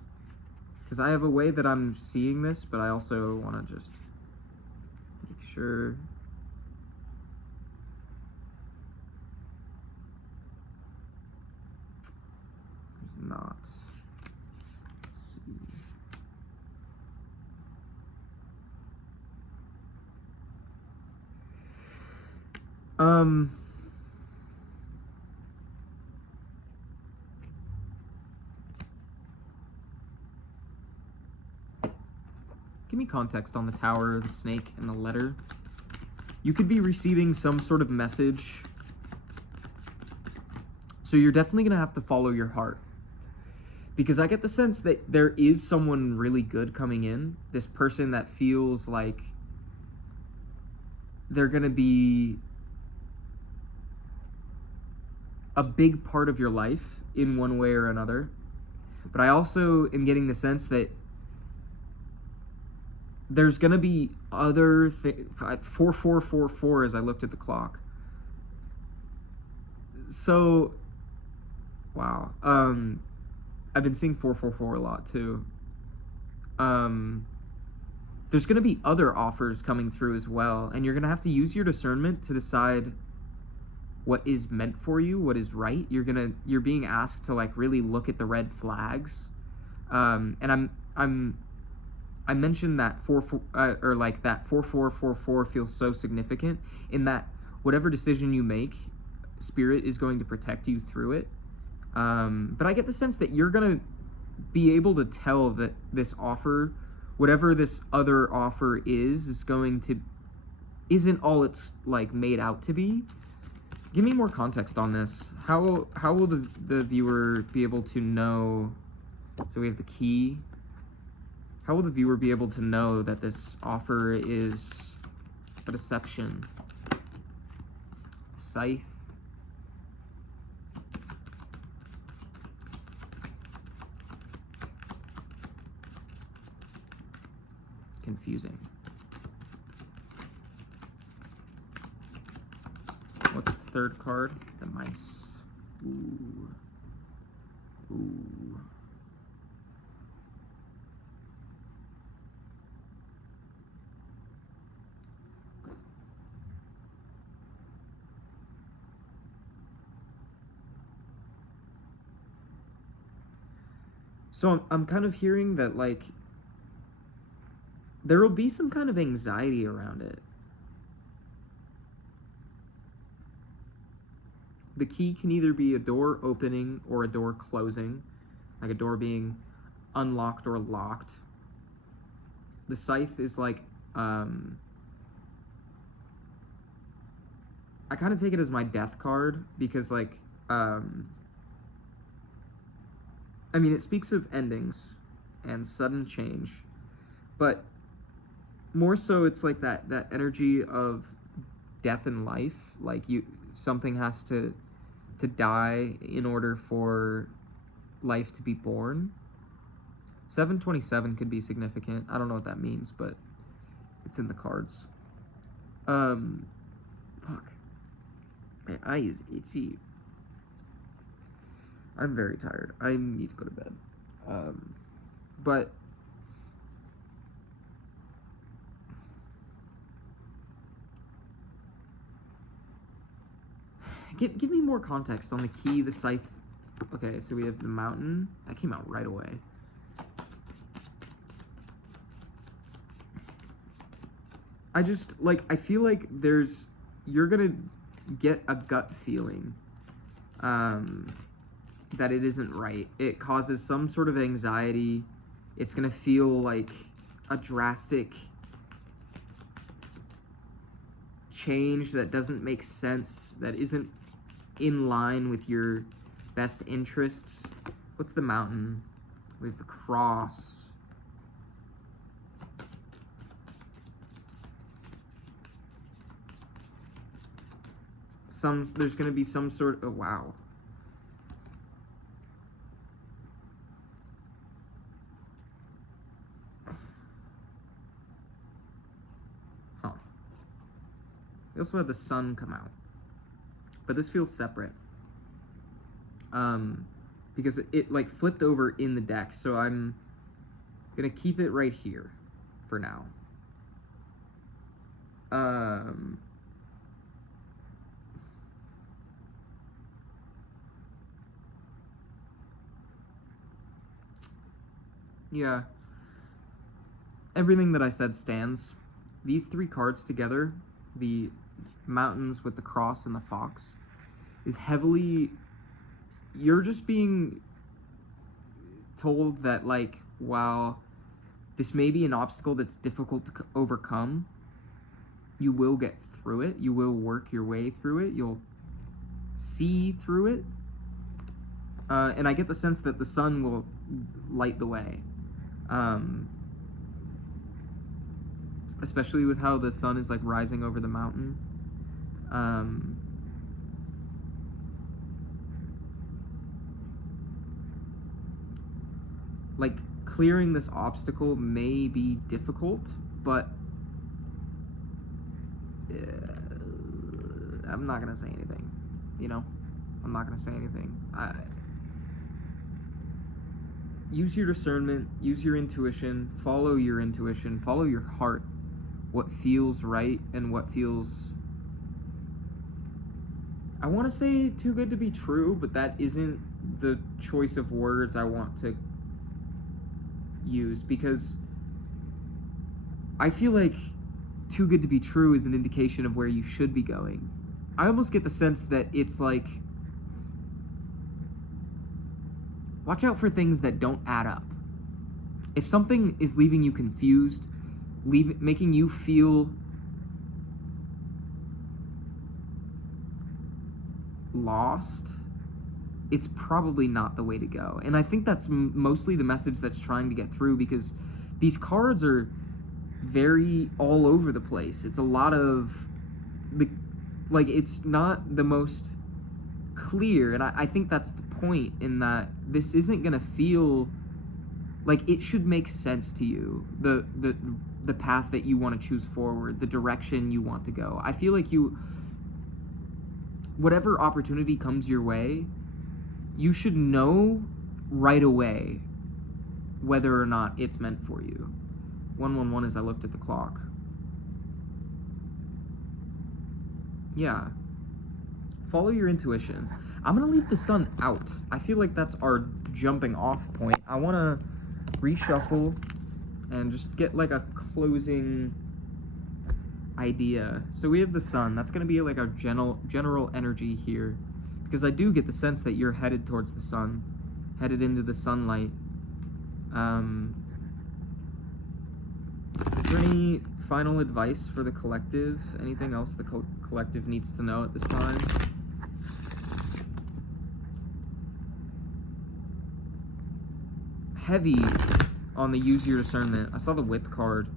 Because I have a way that I'm seeing this, but I also want to just make sure. There's not. Let's see. Give me context on the tower, the snake, and the letter. You could be receiving some sort of message. So you're definitely going to have to follow your heart. Because I get the sense that there is someone really good coming in. This person that feels like they're going to be a big part of your life in one way or another. But I also am getting the sense that there's going to be other things. 4444 as I looked at the clock. So, wow. I've been seeing 444 a lot too. There's going to be other offers coming through as well, and you're going to have to use your discernment to decide what is meant for you, what is right. You're being asked to like really look at the red flags. And I mentioned that 4444 feels so significant in that whatever decision you make, Spirit is going to protect you through it. But I get the sense that you're going to be able to tell that this offer, whatever this other offer isn't all it's like made out to be. Give me more context on this. How will the viewer be able to know? So we have the key. How will the viewer be able to know that this offer is a deception? Scythe. Confusing. What's the third card? The mice. Ooh. Ooh. So I'm kind of hearing that like there will be some kind of anxiety around it. The key can either be a door opening or a door closing, like a door being unlocked or locked. The scythe is like, I kind of take it as my death card because like, I mean, it speaks of endings and sudden change, but more so it's like that energy of death and life. Like something has to die in order for life to be born. 727 could be significant. I don't know what that means, but it's in the cards. Fuck. My eye is itchy. I'm very tired. I need to go to bed. But give me more context on the key, the scythe. Okay, so we have the mountain. That came out right away. I just, like, I feel like you're gonna get a gut feeling that it isn't right. It causes some sort of anxiety. It's gonna feel like a drastic change that doesn't make sense, that isn't in line with your best interests. What's the mountain? We have the cross. There's gonna be some sort of, wow. Huh. We also had the sun come out. But this feels separate. Because it like flipped over in the deck, so I'm gonna keep it right here for now. Yeah. Everything that I said stands. These three cards together, the mountains with the cross and the fox, is heavily, you're just being told that, like, while this may be an obstacle that's difficult to overcome, you will get through it. You will work your way through it. You'll see through it. And I get the sense that the sun will light the way. Especially with how the sun is like rising over the mountain. Like clearing this obstacle may be difficult, but I'm not gonna say anything, you know? I'm not gonna say anything. use your discernment, use your intuition, follow your intuition, follow your heart, what feels right and what feels, I want to say too good to be true, but that isn't the choice of words I want to use, because I feel like too good to be true is an indication of where you should be going. I almost get the sense that it's like, watch out for things that don't add up. If something is leaving you confused, making you feel lost, it's probably not the way to go. And I think that's mostly the message that's trying to get through, because these cards are very all over the place. It's a lot of it's not the most clear, and I think that's the point, in that this isn't gonna feel like it should make sense to you, the path that you want to choose forward, the direction you want to go. I feel like whatever opportunity comes your way, you should know right away whether or not it's meant for you. 111 as I looked at the clock. Yeah. Follow your intuition. I'm gonna leave the sun out. I feel like that's our jumping off point. I wanna reshuffle and just get like a closing idea. So we have the sun. That's gonna be like our general energy here, because I do get the sense that you're headed towards the sun, headed into the sunlight. Is there any final advice for the collective? Anything else the collective needs to know at this time? Heavy on the use your discernment. I saw the whip card.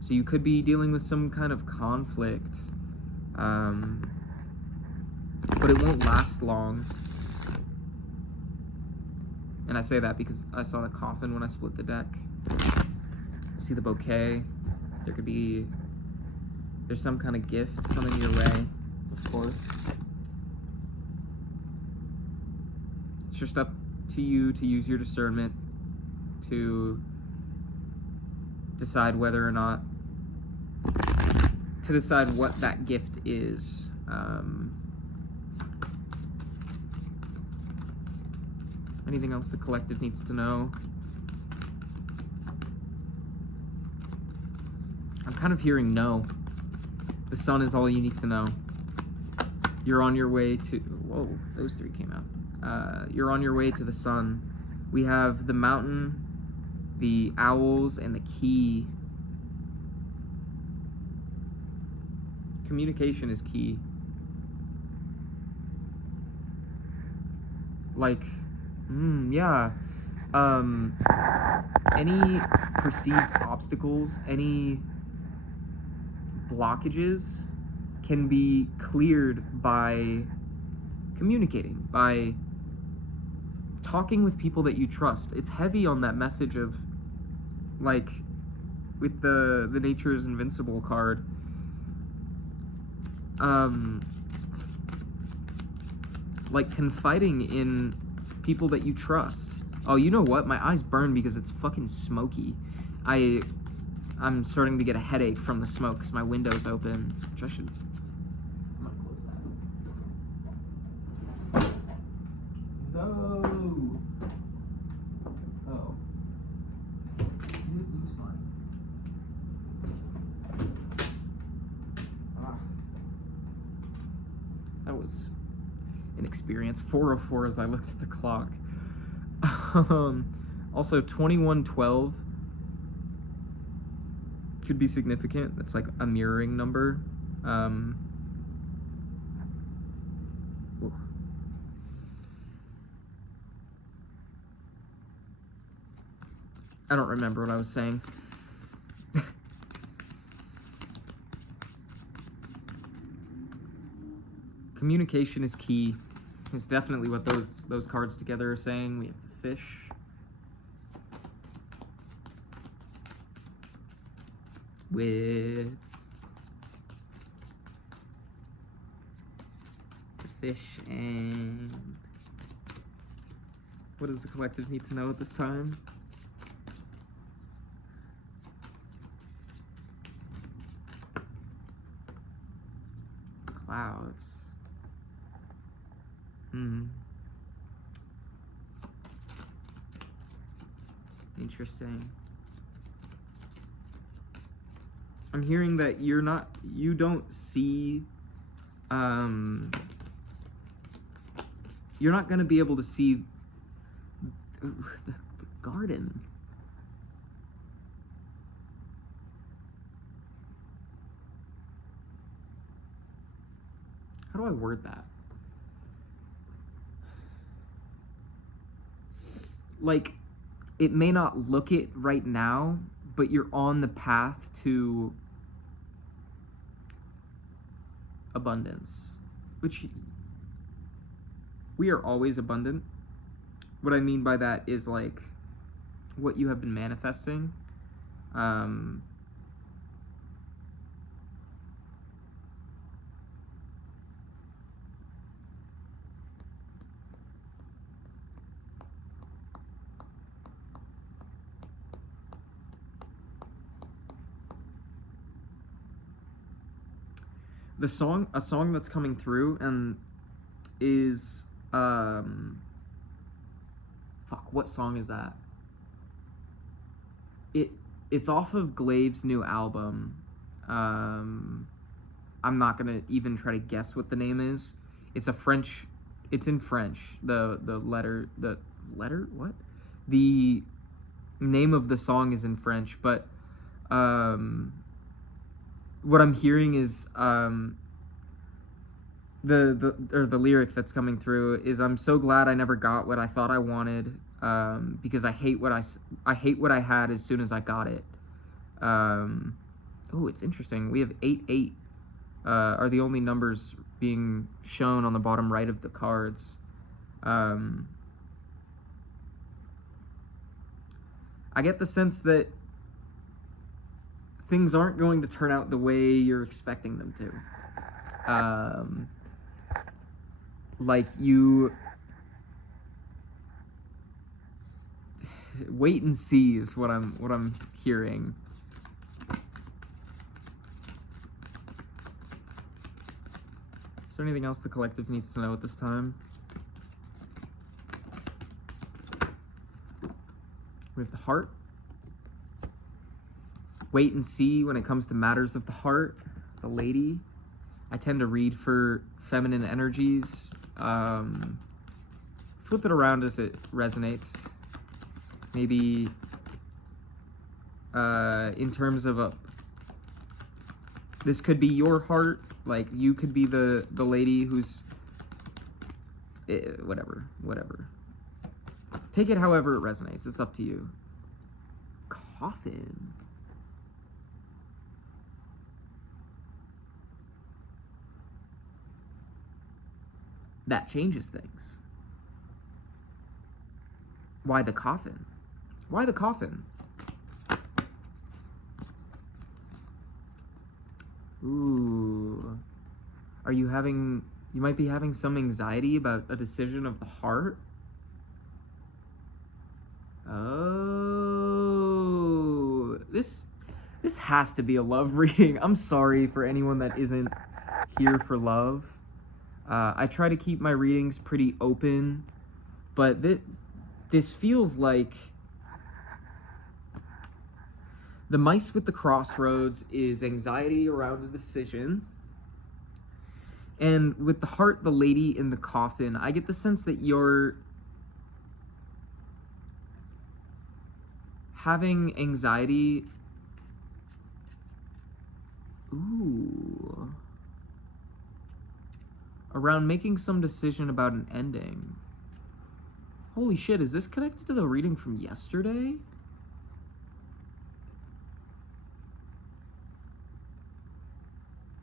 So you could be dealing with some kind of conflict. But it won't last long. And I say that because I saw the coffin when I split the deck. I see the bouquet. There's some kind of gift coming your way, of course. It's just up to you to use your discernment to decide whether or not, to decide what that gift is. Anything else the collective needs to know? I'm kind of hearing no. The sun is all you need to know. You're on your way to, whoa, those three came out. You're on your way to the sun. We have the mountain, the owls, and the key. Communication is key. Like, yeah. Any perceived obstacles, any blockages can be cleared by communicating, by talking with people that you trust. It's heavy on that message of, like, with the Nature is Invincible card. Like confiding in people that you trust. Oh, you know what? My eyes burn because it's fucking smoky. I'm starting to get a headache from the smoke because my window's open, which I should. I'm gonna close that. No. Oh. He's fine. That was an experience. 4:04 as I looked at the clock. Also 2112 could be significant. That's like a mirroring number. I don't remember what I was saying. Communication is key. It's definitely what those cards together are saying. We have the fish. With the fish and What does the collective need to know at this time? Clouds. Interesting. I'm hearing that you don't see, you're not gonna be able to see the garden. How do I word that? Like, it may not look it right now, but you're on the path to abundance, which we are always abundant. What I mean by that is like what you have been manifesting. A song that's coming through and is what song is that? It's off of Glaive's new album. I'm not gonna even try to guess what the name is. It's in French. The name of the song is in French, but what I'm hearing is the lyric that's coming through is, I'm so glad I never got what I thought I wanted, because I hate what I had as soon as I got it. Oh, it's interesting. We have 8 are the only numbers being shown on the bottom right of the cards. I get the sense that things aren't going to turn out the way you're expecting them to. Like, you wait and see is what I'm hearing. Is there anything else the collective needs to know at this time? We have the heart. Wait and see when it comes to matters of the heart. The lady. I tend to read for feminine energies. Flip it around as it resonates. Maybe in terms of this could be your heart. Like, you could be the lady who's whatever. Take it however it resonates. It's up to you. Coffin. That changes things. Why the coffin? Why the coffin? Ooh. You might be having some anxiety about a decision of the heart? Oh. This has to be a love reading. I'm sorry for anyone that isn't here for love. I try to keep my readings pretty open, but this feels like the mice with the crossroads is anxiety around a decision. And with the heart, the lady in the coffin, I get the sense that you're having anxiety. Ooh. Around making some decision about an ending. Holy shit, is this connected to the reading from yesterday?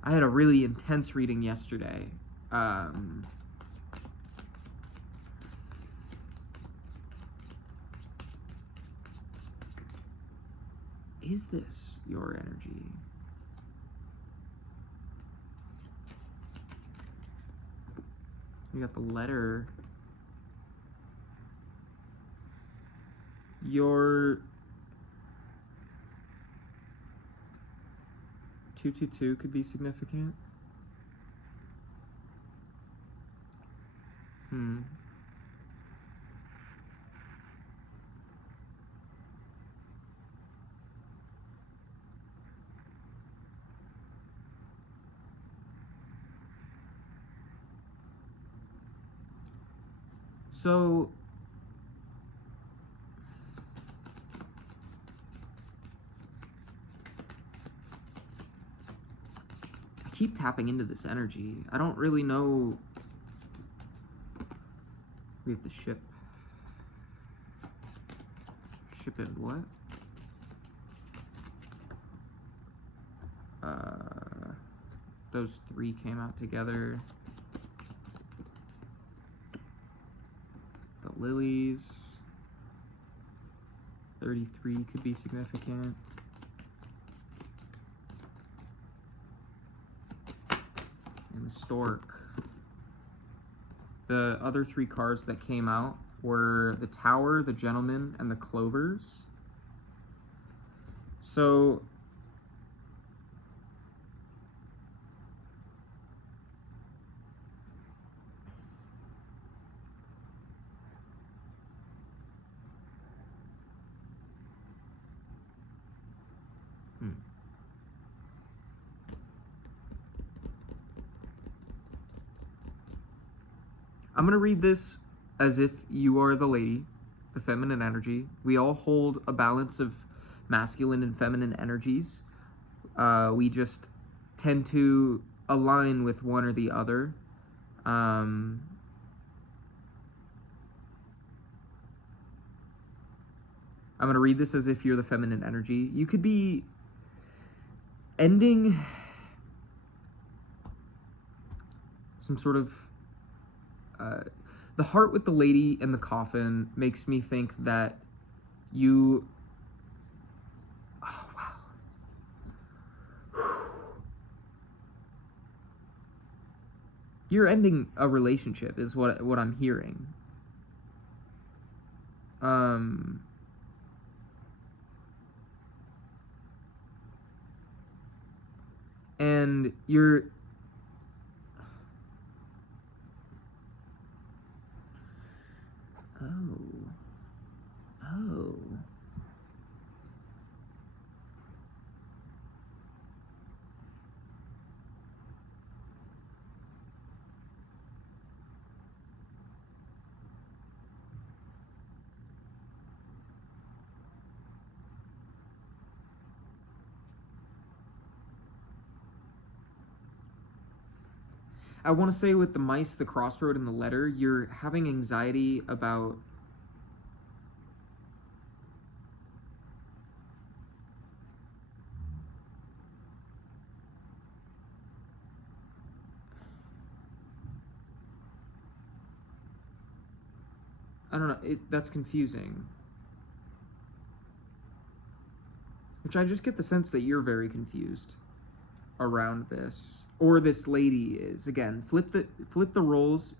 I had a really intense reading yesterday. Is this your energy? We got the letter. Your 222 could be significant. So I keep tapping into this energy. I don't really know. We have the ship. Ship and what? Those three came out together. The lilies. 33 could be significant. And the stork. The other three cards that came out were the Tower, the Gentleman, and the Clovers. So I'm going to read this as if you are the lady, the feminine energy. We all hold a balance of masculine and feminine energies. We just tend to align with one or the other. I'm going to read this as if you're the feminine energy. You could be ending some sort of the heart with the lady in the coffin makes me think that you... Oh, wow. You're ending a relationship is what I'm hearing. And you're... Oh. I want to say with the mice, the crossroad, and the letter, you're having anxiety about I don't know, that's confusing. Which I just get the sense that you're very confused around this. Or this lady is. Again, flip the roles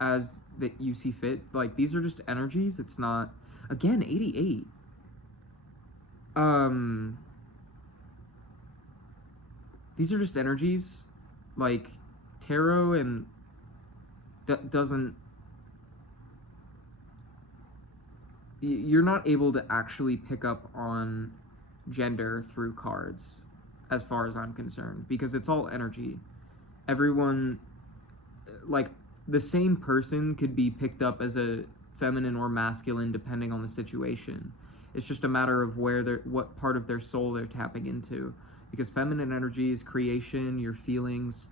as that you see fit. Like, these are just energies. It's not... Again, 88. These are just energies. Like, tarot and... doesn't... You're not able to actually pick up on gender through cards, as far as I'm concerned, because it's all energy. Everyone, like, the same person could be picked up as a feminine or masculine depending on the situation. It's just a matter of what part of their soul they're tapping into, because feminine energy is creation, your feelings,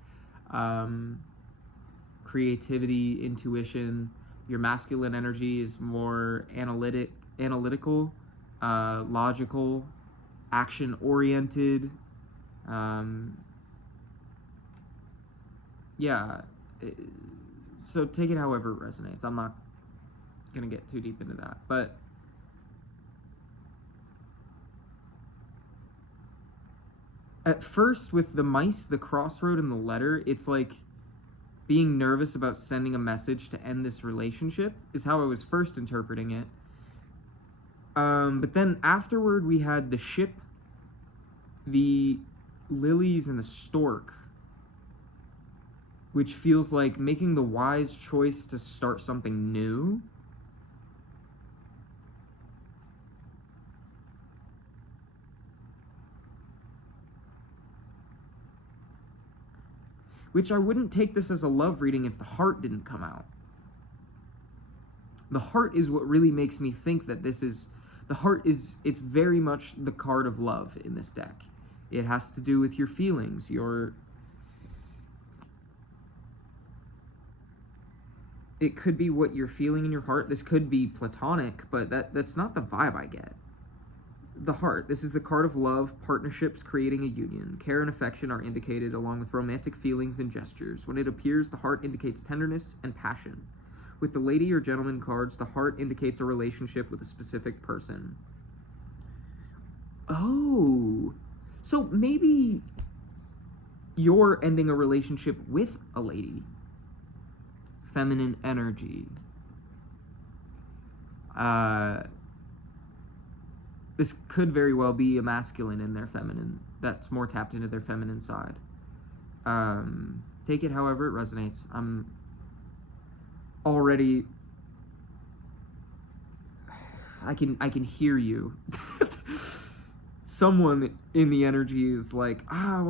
creativity, intuition. Your masculine energy is more analytical, logical, action-oriented. Yeah. So take it however it resonates. I'm not going to get too deep into that. But at first, with the mice, the crossroad, and the letter, it's like being nervous about sending a message to end this relationship is how I was first interpreting it. But then afterward, we had the ship, the lilies, and the stork, which feels like making the wise choice to start something new. Which I wouldn't take this as a love reading if the heart didn't come out. The heart is what really makes me think that this is... The heart is... It's very much the card of love in this deck. It has to do with your feelings, your... It could be what you're feeling in your heart. This could be platonic, but that's not the vibe I get. The heart. This is the card of love, partnerships creating a union. Care and affection are indicated along with romantic feelings and gestures. When it appears, the heart indicates tenderness and passion. With the lady or gentleman cards, the heart indicates a relationship with a specific person. Oh, so maybe you're ending a relationship with a lady. Feminine energy. This could very well be a masculine in their feminine, that's more tapped into their feminine side. Take it however it resonates. I'm already... I can hear you. Someone in the energy is like, that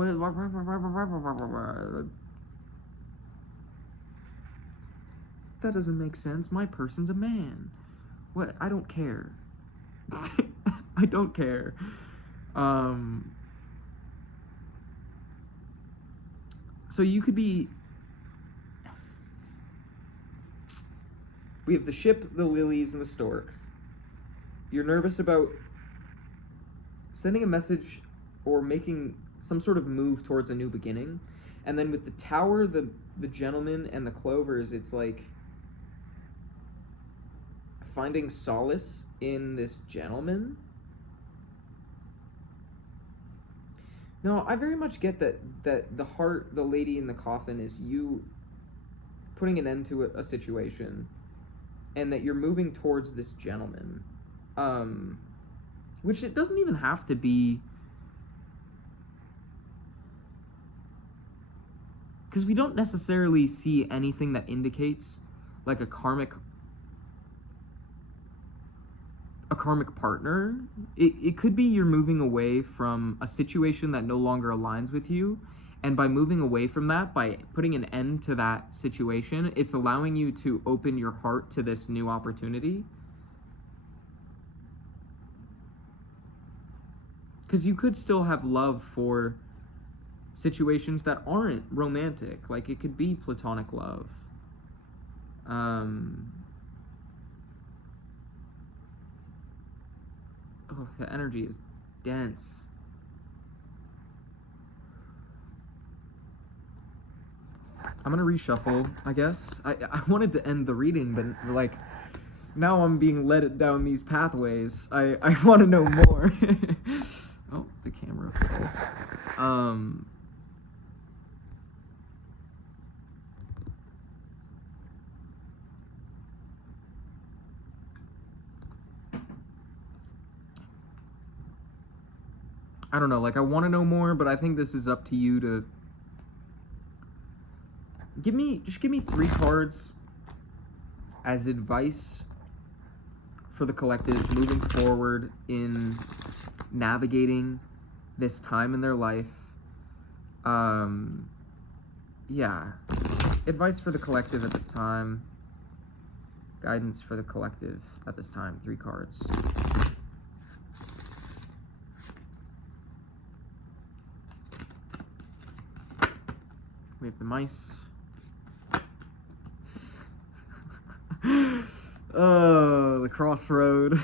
doesn't make sense. My person's a man. What? I don't care. I don't care. So you could be... We have the ship, the lilies, and the stork. You're nervous about sending a message or making some sort of move towards a new beginning. And then with the tower, the gentleman, and the clovers, it's like finding solace in this gentleman. No, I very much get that the heart, the lady in the coffin, is you putting an end to a situation, and that you're moving towards this gentleman. Which it doesn't even have to be... Because we don't necessarily see anything that indicates like a karmic partner. It could be you're moving away from a situation that no longer aligns with you, and by moving away from that, by putting an end to that situation, it's allowing you to open your heart to this new opportunity. Because you could still have love for situations that aren't romantic. Like, it could be platonic love. Oh, the energy is dense. I'm gonna reshuffle, I guess. I wanted to end the reading, but like, now I'm being led down these pathways. I want to know more. Oh, the camera fell. I don't know, like, I want to know more, but I think this is up to you to just give me 3 cards as advice for the collective moving forward in navigating this time in their life. Yeah, advice for the collective at this time, guidance for the collective at this time. 3 cards. We have the mice. Oh, the crossroad.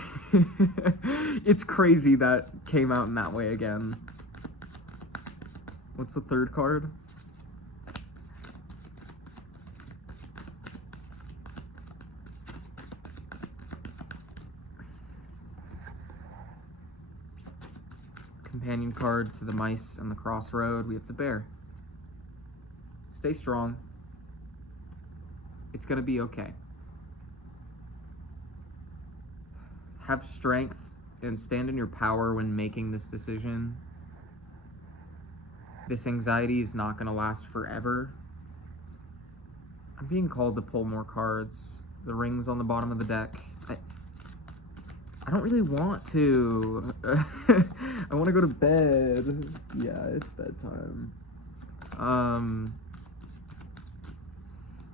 It's crazy that came out in that way again. What's the 3rd card? Companion card to the mice and the crossroad. We have the bear. Stay strong. It's gonna be okay. Have strength and stand in your power when making this decision. This anxiety is not going to last forever. I'm being called to pull more cards. The ring's on the bottom of the deck. I don't really want to. I want to go to bed. Yeah, it's bedtime. I'm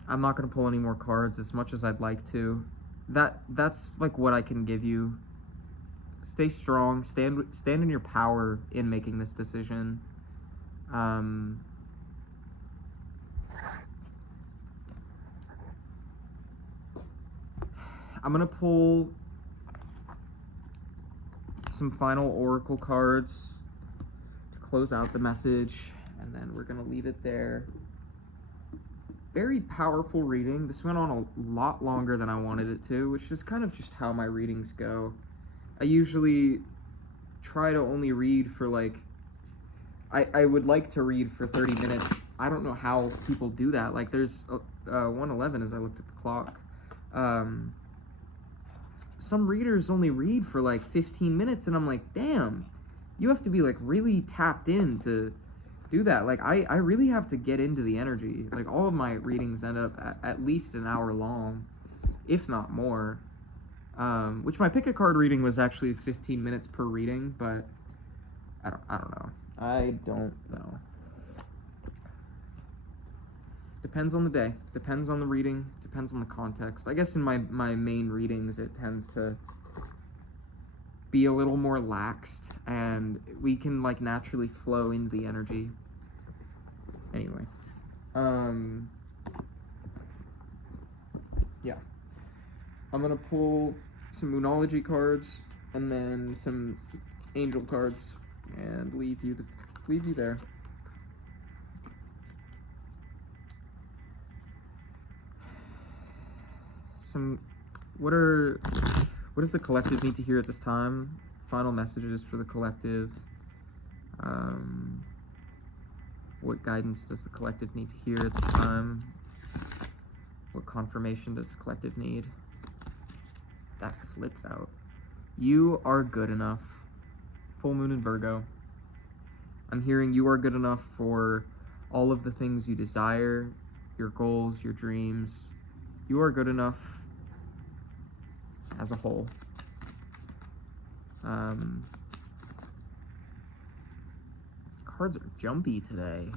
not going to pull any more cards as much as I'd like to. That's like what I can give you. Stay strong. Stand in your power in making this decision. I'm going to pull some final oracle cards to close out the message, and then we're going to leave it there. Very powerful reading. This went on a lot longer than I wanted it to, which is kind of just how my readings go. I usually try to only read for like, I would like to read for 30 minutes. I don't know how people do that. Like there's 1:11 as I looked at the clock. Some readers only read for like 15 minutes, and I'm like, damn, you have to be like really tapped in to do that. Like I really have to get into the energy. Like all of my readings end up at least an hour long, if not more. Which my pick a card reading was actually 15 minutes per reading, but I don't know. I don't know. Depends on the day. Depends on the reading. Depends on the context. I guess in my main readings, it tends to be a little more laxed, and we can like naturally flow into the energy. Anyway, yeah, I'm gonna pull some Moonology cards and then some angel cards and leave you there. What does the collective need to hear at this time? Final messages for the collective. What guidance does the collective need to hear at this time? What confirmation does the collective need? That flipped out. You are good enough. Full moon in Virgo. I'm hearing you are good enough for all of the things you desire, your goals, your dreams. You are good enough as a whole. Cards are jumpy today.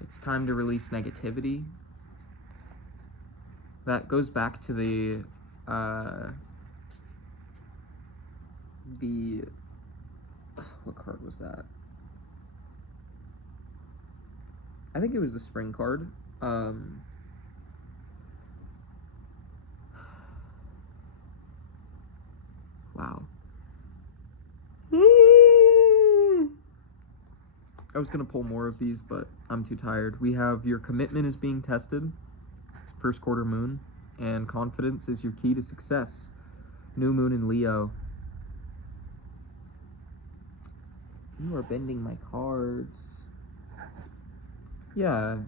It's time to release negativity. That goes back to the what card was that? I think it was the spring card. Wow. I was gonna pull more of these, but I'm too tired. We have your commitment is being tested, first quarter moon, and confidence is your key to success. New moon in Leo. You are bending my cards. Yeah.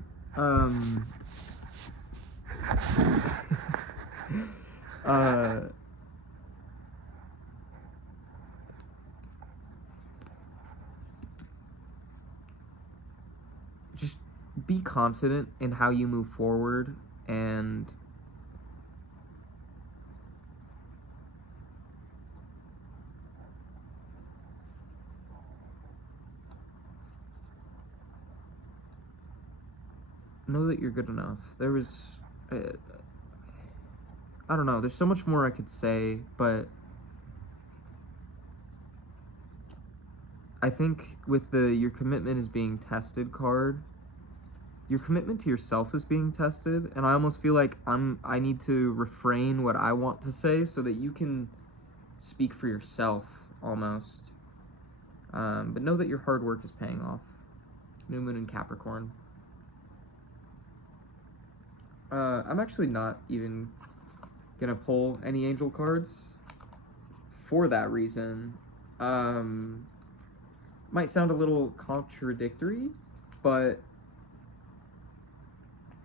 Just be confident in how you move forward, and know that you're good enough. There was, I don't know, there's so much more I could say, but I think with the your commitment is being tested card, your commitment to yourself is being tested, and I almost feel like I need to refrain what I want to say so that you can speak for yourself, almost. But know that your hard work is paying off. New moon in Capricorn. I'm actually not even gonna pull any angel cards for that reason. Might sound a little contradictory, but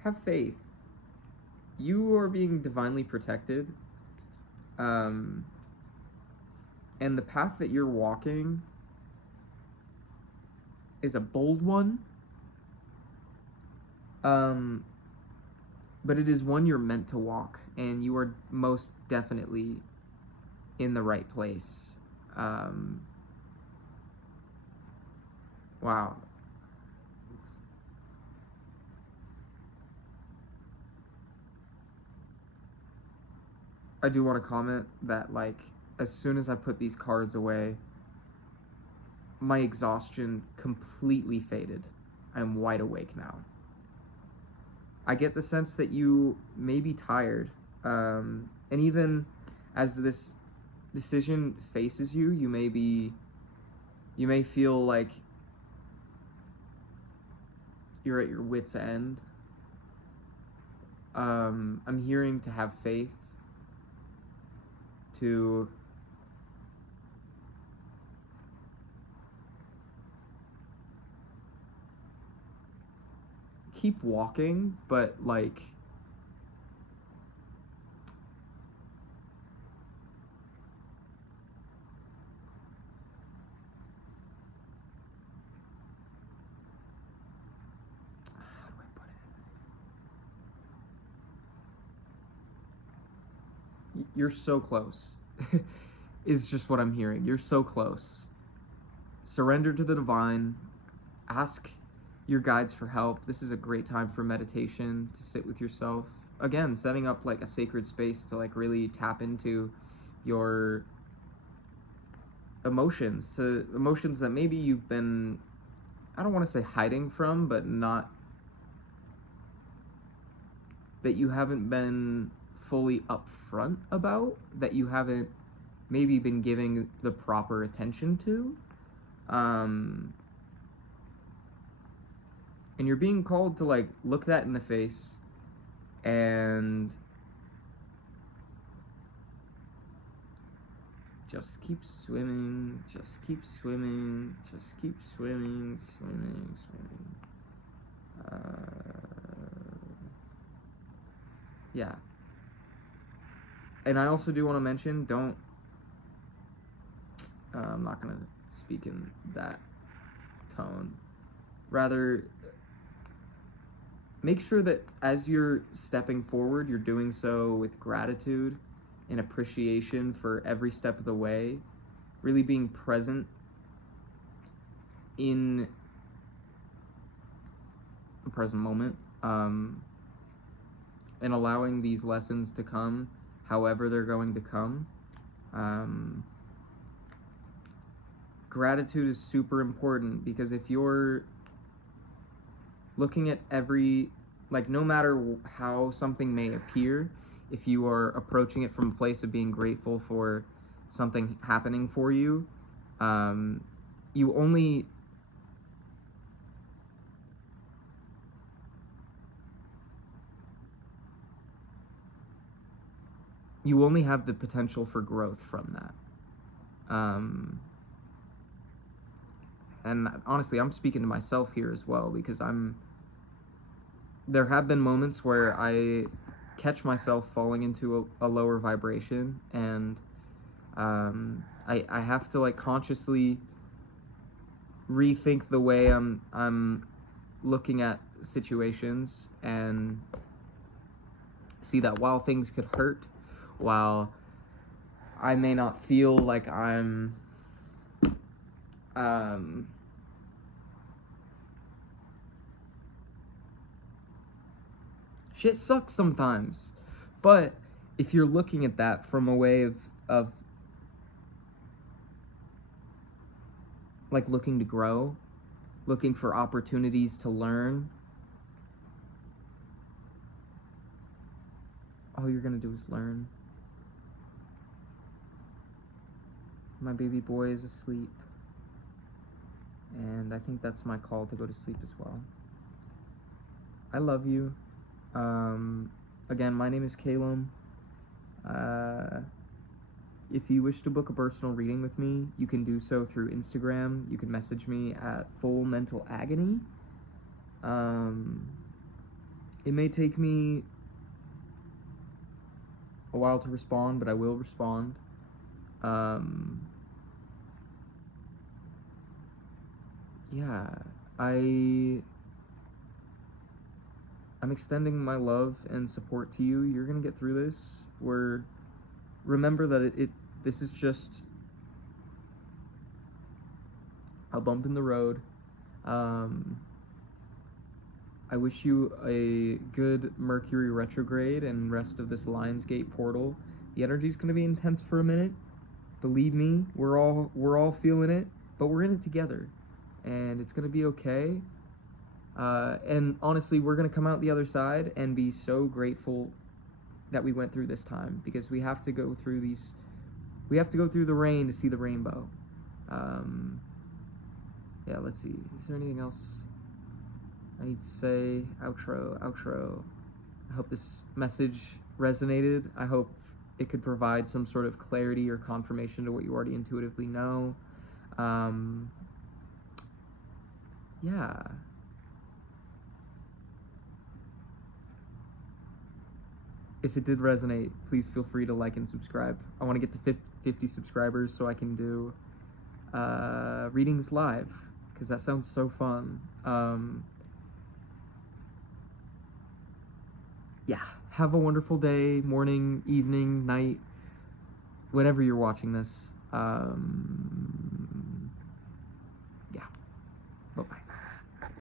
have faith. You are being divinely protected. And the path that you're walking is a bold one. But it is one you're meant to walk, and you are most definitely in the right place. Wow. I do want to comment that, like, as soon as I put these cards away, my exhaustion completely faded. I'm wide awake now. I get the sense that you may be tired, and even as this decision faces you, you may feel like you're at your wit's end. I'm hearing to have faith, to keep walking, but like how do I put it? You're so close. Is just what I'm hearing. You're so close. Surrender to the divine. Ask your guides for help. This is a great time for meditation, to sit with yourself. Again, setting up like a sacred space to like really tap into your emotions, to emotions that maybe you've been, I don't want to say hiding from, but not, that you haven't been fully upfront about, that you haven't maybe been giving the proper attention to. And you're being called to like look that in the face and just keep swimming, just keep swimming, just keep swimming, swimming, swimming. Yeah. And I also do want to mention, I'm not going to speak in that tone. Rather, make sure that as you're stepping forward, you're doing so with gratitude and appreciation for every step of the way, really being present in the present moment, and allowing these lessons to come however they're going to come. Gratitude is super important, because if you're looking at every, like, no matter how something may appear, if you are approaching it from a place of being grateful for something happening for you, you only have the potential for growth from that. And honestly, I'm speaking to myself here as well, because there have been moments where I catch myself falling into a lower vibration, and I have to like consciously rethink the way I'm looking at situations, and see that while things could hurt, while I may not feel like I'm shit sucks sometimes, but if you're looking at that from a way of like looking to grow, looking for opportunities to learn, all you're gonna do is learn. My baby boy is asleep, and I think that's my call to go to sleep as well. I love you. Again, my name is Calum. If you wish to book a personal reading with me, you can do so through Instagram. You can message me at Full Mental Agony. It may take me a while to respond, but I will respond. Yeah, I'm extending my love and support to you. You're gonna get through this. Remember that this is just a bump in the road. I wish you a good Mercury retrograde and rest of this Lionsgate portal. The energy's gonna be intense for a minute. Believe me, we're all feeling it, but we're in it together, and it's gonna be okay. And honestly, we're gonna come out the other side and be so grateful that we went through this time, because we have to go through the rain to see the rainbow. Yeah, let's see. Is there anything else I need to say? Outro. I hope this message resonated. I hope it could provide some sort of clarity or confirmation to what you already intuitively know. Yeah. If it did resonate, please feel free to like and subscribe. I want to get to 50 subscribers so I can do readings live, because that sounds so fun. Yeah, have a wonderful day, morning, evening, night, whenever you're watching this.